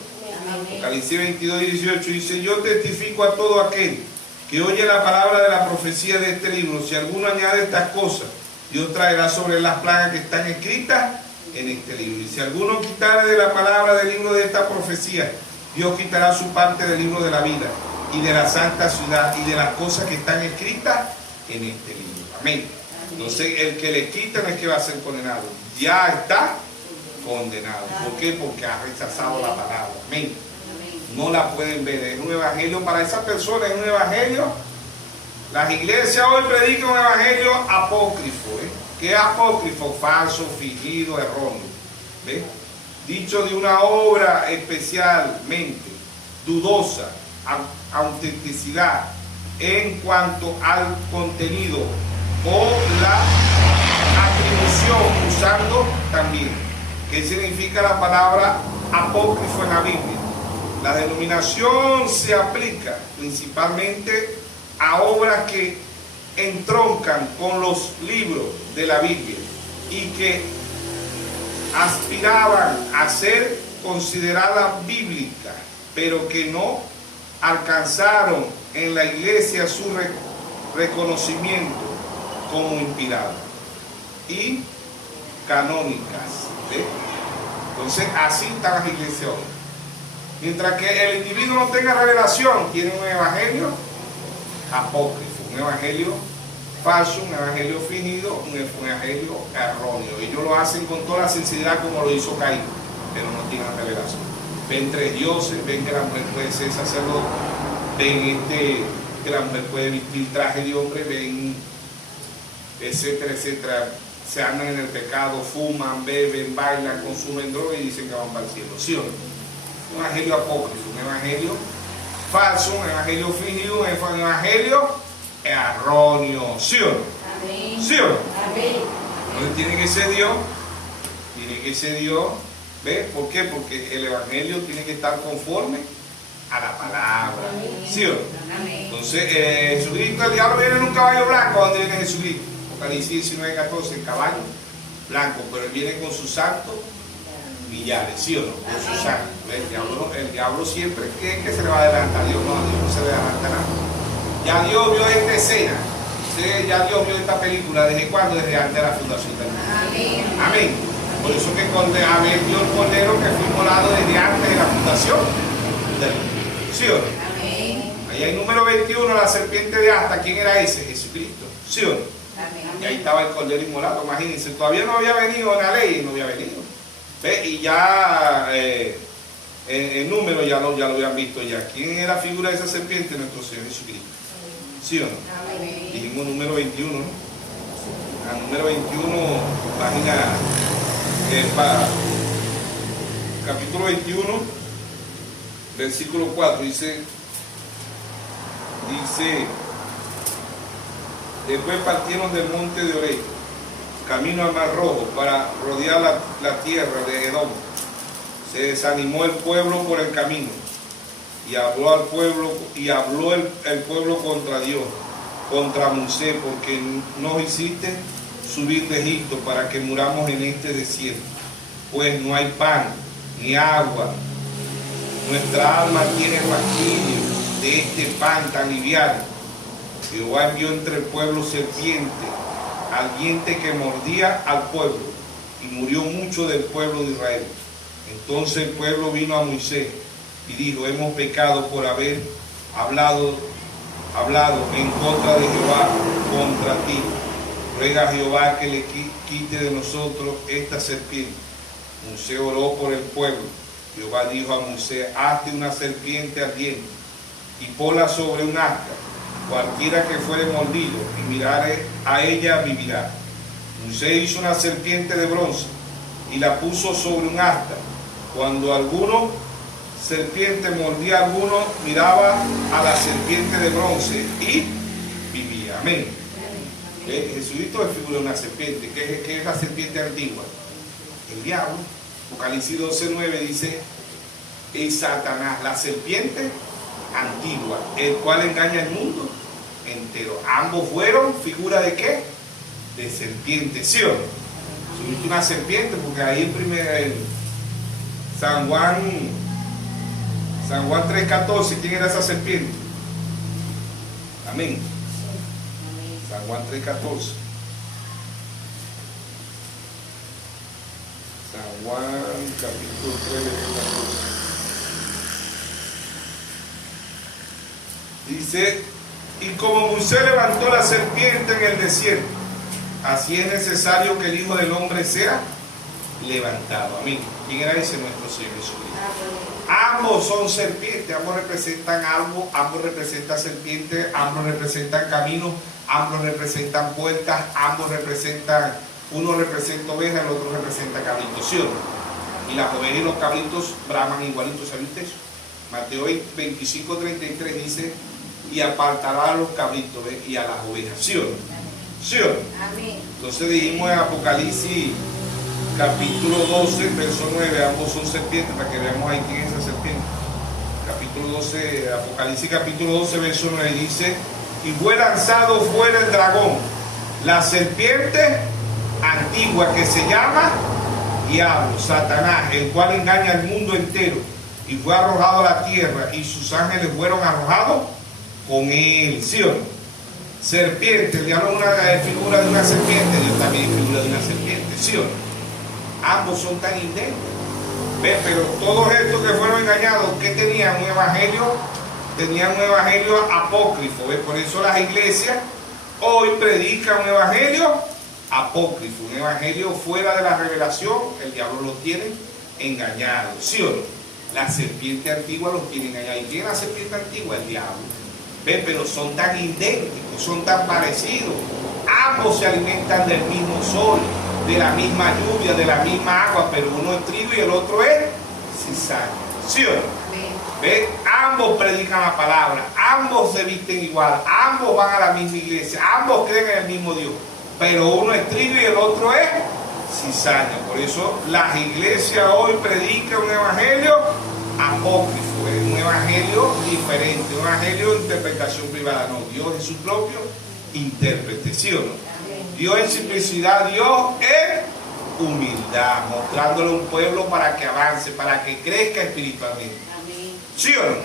Apocalipsis 22, 18 dice: yo testifico a todo aquel que oye la palabra de la profecía de este libro. Si alguno añade estas cosas, Dios traerá sobre las plagas que están escritas en este libro. Y si alguno quitare de la palabra del libro de esta profecía, Dios quitará su parte del libro de la vida y de la santa ciudad y de las cosas que están escritas en este libro. Amén. Entonces el que le quita no es que va a ser condenado, ya está condenado. ¿Por qué? Porque ha rechazado la palabra. Amén. No la pueden ver. Es un evangelio para esa persona, es un evangelio. Las iglesias hoy predican un evangelio apócrifo. ¿Qué es apócrifo? Falso, fingido, erróneo. ¿Ves? Dicho de una obra especialmente dudosa, autenticidad en cuanto al contenido o la atribución, usando también. ¿Qué significa la palabra apócrifo en la Biblia? La denominación se aplica principalmente a obras que entroncan con los libros de la Biblia y que aspiraban a ser consideradas bíblicas, pero que no alcanzaron en la iglesia su reconocimiento como inspiradas y canónicas. ¿Ves? Entonces así están las iglesias hoy. Mientras que el individuo no tenga revelación, tiene un evangelio apócrifo, un evangelio falso, un evangelio fingido, un evangelio erróneo. Ellos lo hacen con toda la sinceridad como lo hizo Caín, pero no tienen revelación. Ven tres dioses, ven que la mujer puede ser sacerdote, ven que la mujer puede vestir traje de hombre, ven etcétera, etcétera. Se andan en el pecado, fuman, beben, bailan, consumen droga y dicen que van para el cielo. ¿Sí o no? Un evangelio apócrifo, un evangelio falso, un evangelio fingido, un evangelio erróneo. ¿Sí o no? Amén. ¿Sí o no? Amén. Entonces tiene que ser Dios, tiene que ser Dios. ¿Ves? ¿Por qué? Porque el evangelio tiene que estar conforme a la palabra. ¿Sí o no? Amén. Entonces Jesucristo, el diablo viene en un caballo blanco. ¿A dónde viene Jesucristo? Apocalipsis 19:14, el caballo blanco, pero él viene con sus santos millares, ¿sí o no? Con sus santos. El diablo siempre cree que se le va a adelantar a Dios. No, a Dios no se le adelantará. Ya Dios vio esta escena, ya Dios vio esta película. ¿Desde cuándo? Desde antes de la fundación del mundo. Amén. Amén. Por eso que Abel vio el cordero que fue inmolado desde antes de la fundación del mundo. ¿Sí o no? Amén. Ahí hay número 21, la serpiente de asta. ¿Quién era ese? Jesucristo. ¿Sí o no? Amén. Y ahí estaba el cordero inmolado, imagínense, todavía no había venido la ley, no había venido. ¿Ve? Y ya en número ya lo habían visto ya. ¿Quién es la figura de esa serpiente? Nuestro Señor Jesucristo. ¿Sí o no? Amén. Dijimos número 21, ¿no? A número 21, página, capítulo 21, versículo 4, dice, después partieron del monte de Oreb, camino al Mar Rojo, para rodear la tierra de Edom. Se desanimó el pueblo por el camino, y habló el pueblo contra Dios, contra Moisés, porque nos hiciste subir de Egipto para que muramos en este desierto, pues no hay pan ni agua. Nuestra alma tiene fastidio de este pan tan liviano. Jehová envió entre el pueblo serpiente, al diente que mordía al pueblo, y murió mucho del pueblo de Israel. Entonces el pueblo vino a Moisés y dijo: hemos pecado por haber hablado en contra de Jehová, contra ti. Ruega a Jehová que le quite de nosotros esta serpiente. Moisés oró por el pueblo. Jehová dijo a Moisés: hazte una serpiente ardiente y ponla sobre un asta. Cualquiera que fuere mordido y mirare a ella vivirá. Moisés hizo una serpiente de bronce y la puso sobre un asta. Cuando alguno serpiente mordía a alguno, miraba a la serpiente de bronce y vivía. Amén. Jesucristo es figura de una serpiente. ¿Qué es la serpiente antigua? El diablo. Apocalipsis 12:9 dice: es Satanás, la serpiente antigua, el cual engaña al mundo entero. Ambos fueron figura de ¿qué? De serpiente. ¿Sí o no? Subiste una serpiente, porque ahí en San Juan 3:14, ¿quién era esa serpiente? Amén. San Juan 3:14. San Juan capítulo 3, versículo 14. Dice: y como Moisés levantó la serpiente en el desierto, así es necesario que el Hijo del Hombre sea levantado. Amén. ¿Quién era ese? Nuestro Señor Jesucristo. Ambos son serpientes, ambos representan algo, ambos representan serpientes, ambos representan caminos, ambos representan puertas, ambos representan Uno representa oveja, el otro representa cabritos, ¿sí o no? Y las ovejas y los cabritos braman igualitos, ¿sabe usted eso? Mateo 25:33 dice, y apartará a los cabritos, ¿ve? Y a las ovejas, ¿sí o no? ¿Sí o no? Amén. Entonces dijimos en Apocalipsis capítulo 12, verso 9, ambos son serpientes, para que veamos ahí quién es esa serpiente. Capítulo 12, Apocalipsis capítulo 12, verso 9 dice, y fue lanzado fuera el dragón, la serpiente antigua que se llama Diablo, Satanás, el cual engaña al mundo entero, y fue arrojado a la tierra, y sus ángeles fueron arrojados con él. ¿Sí o no? Serpiente, el diablo es una figura de una serpiente, Dios también es figura de una serpiente. ¿Sí o no? Ambos son tan idénticos. ¿Ves? Pero todos estos que fueron engañados, ¿qué tenían? Un evangelio, tenían un evangelio apócrifo. ¿Ves? Por eso las iglesias hoy predican un evangelio apócrifo, un evangelio fuera de la revelación. El diablo los tiene engañados. ¿Sí o no? La serpiente antigua los tiene engañados. ¿Y quién es la serpiente antigua? El diablo. ¿Ves? Pero son tan idénticos, son tan parecidos. Ambos se alimentan del mismo sol, de la misma lluvia, de la misma agua, pero uno es trigo y el otro es cizaña. ¿Sí o no? ¿Ves? Ambos predican la palabra, ambos se visten igual, ambos van a la misma iglesia, ambos creen en el mismo Dios, pero uno es trigo y el otro es cizaña. Por eso las iglesias hoy predican un evangelio apócrifo, es un evangelio diferente, un evangelio de interpretación privada. No, Dios es su propio intérprete, ¿sí o no? Dios en simplicidad, Dios en humildad, mostrándole a un pueblo para que avance, para que crezca espiritualmente. ¿Sí o no?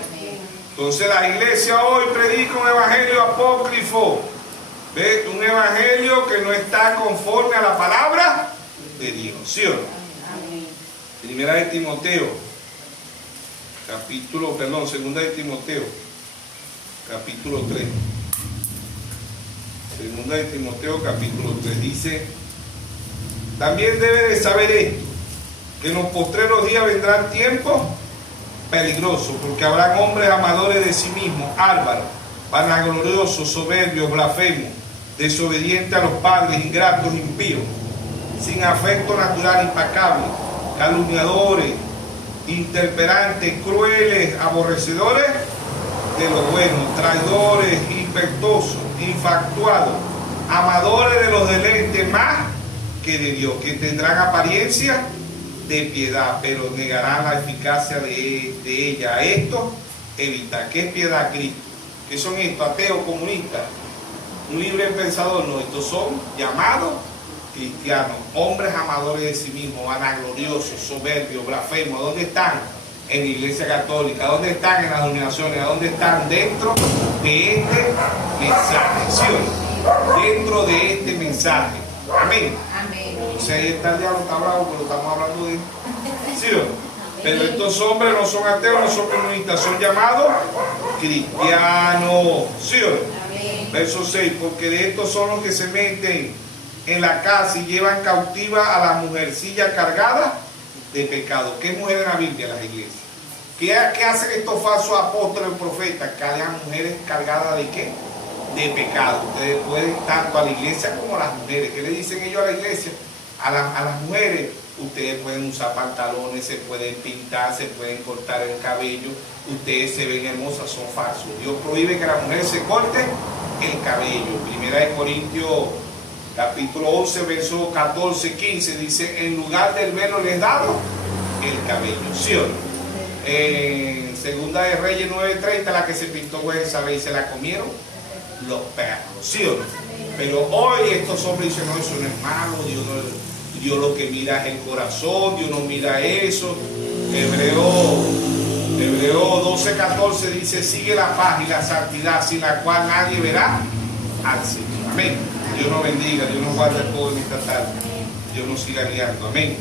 Entonces la iglesia hoy predica un evangelio apócrifo, ¿ves? Un evangelio que no está conforme a la palabra de Dios, ¿sí o no? Primera de Timoteo, segunda de Timoteo, capítulo 3. Segunda de Timoteo, capítulo 3, dice, también debe de saber esto, que en los postreros días vendrán tiempos peligrosos, porque habrán hombres amadores de sí mismos, álvaros, vanagloriosos, soberbios, blasfemos, desobedientes a los padres, ingratos, impíos, sin afecto natural, implacables, calumniadores, intemperantes, crueles, aborrecedores de lo bueno, traidores, impetuosos, infatuados, amadores de los deleites más que de Dios, que tendrán apariencia de piedad, pero negarán la eficacia de ella. Esto evita. ¿Qué es piedad? Cristo. ¿Qué son estos? Ateos, comunistas, un libre pensador. No, estos son llamados cristianos, hombres amadores de sí mismos, vanagloriosos, soberbios, blasfemos. ¿Dónde están? En la Iglesia Católica. ¿Dónde están? En las denominaciones. ¿Dónde están? Dentro de este mensaje. ¿Sí o no? Dentro de este mensaje. Amén. Entonces ahí está el diablo, está bravo, pero estamos hablando de él. ¿Sí o no? Pero estos hombres no son ateos, no son comunistas, son llamados cristianos. ¿Sí o no? Verso 6, porque de estos son los que se meten en la casa y llevan cautiva a la mujercilla cargada de pecado. ¿Qué mujer en la Biblia? Las iglesias. ¿Qué hacen estos falsos apóstoles y profetas? Cargan mujeres cargadas de ¿qué? De pecado. Ustedes pueden, tanto a la iglesia como a las mujeres. ¿Qué le dicen ellos a la iglesia? A las mujeres, ustedes pueden usar pantalones, se pueden pintar, se pueden cortar el cabello, ustedes se ven hermosas, son falsos. Dios prohíbe que la mujer se corte el cabello. Primera de Corintios capítulo 11, verso 14, 15, dice, en lugar del velo les he dado el cabello. ¿Sí o no? En Segunda de Reyes 9:30, la que se pintó hueso, ¿sabéis? Se la comieron los perros. ¿Sí o no? Pero hoy estos hombres dicen, no, eso no es malo, Dios lo que mira es el corazón, Dios no mira eso. Hebreo 12:14 dice, sigue la paz y la santidad, sin la cual nadie verá al Señor. Amén. Dios nos bendiga, Dios nos guarde todo en esta tarde. Dios nos siga guiando. Amén.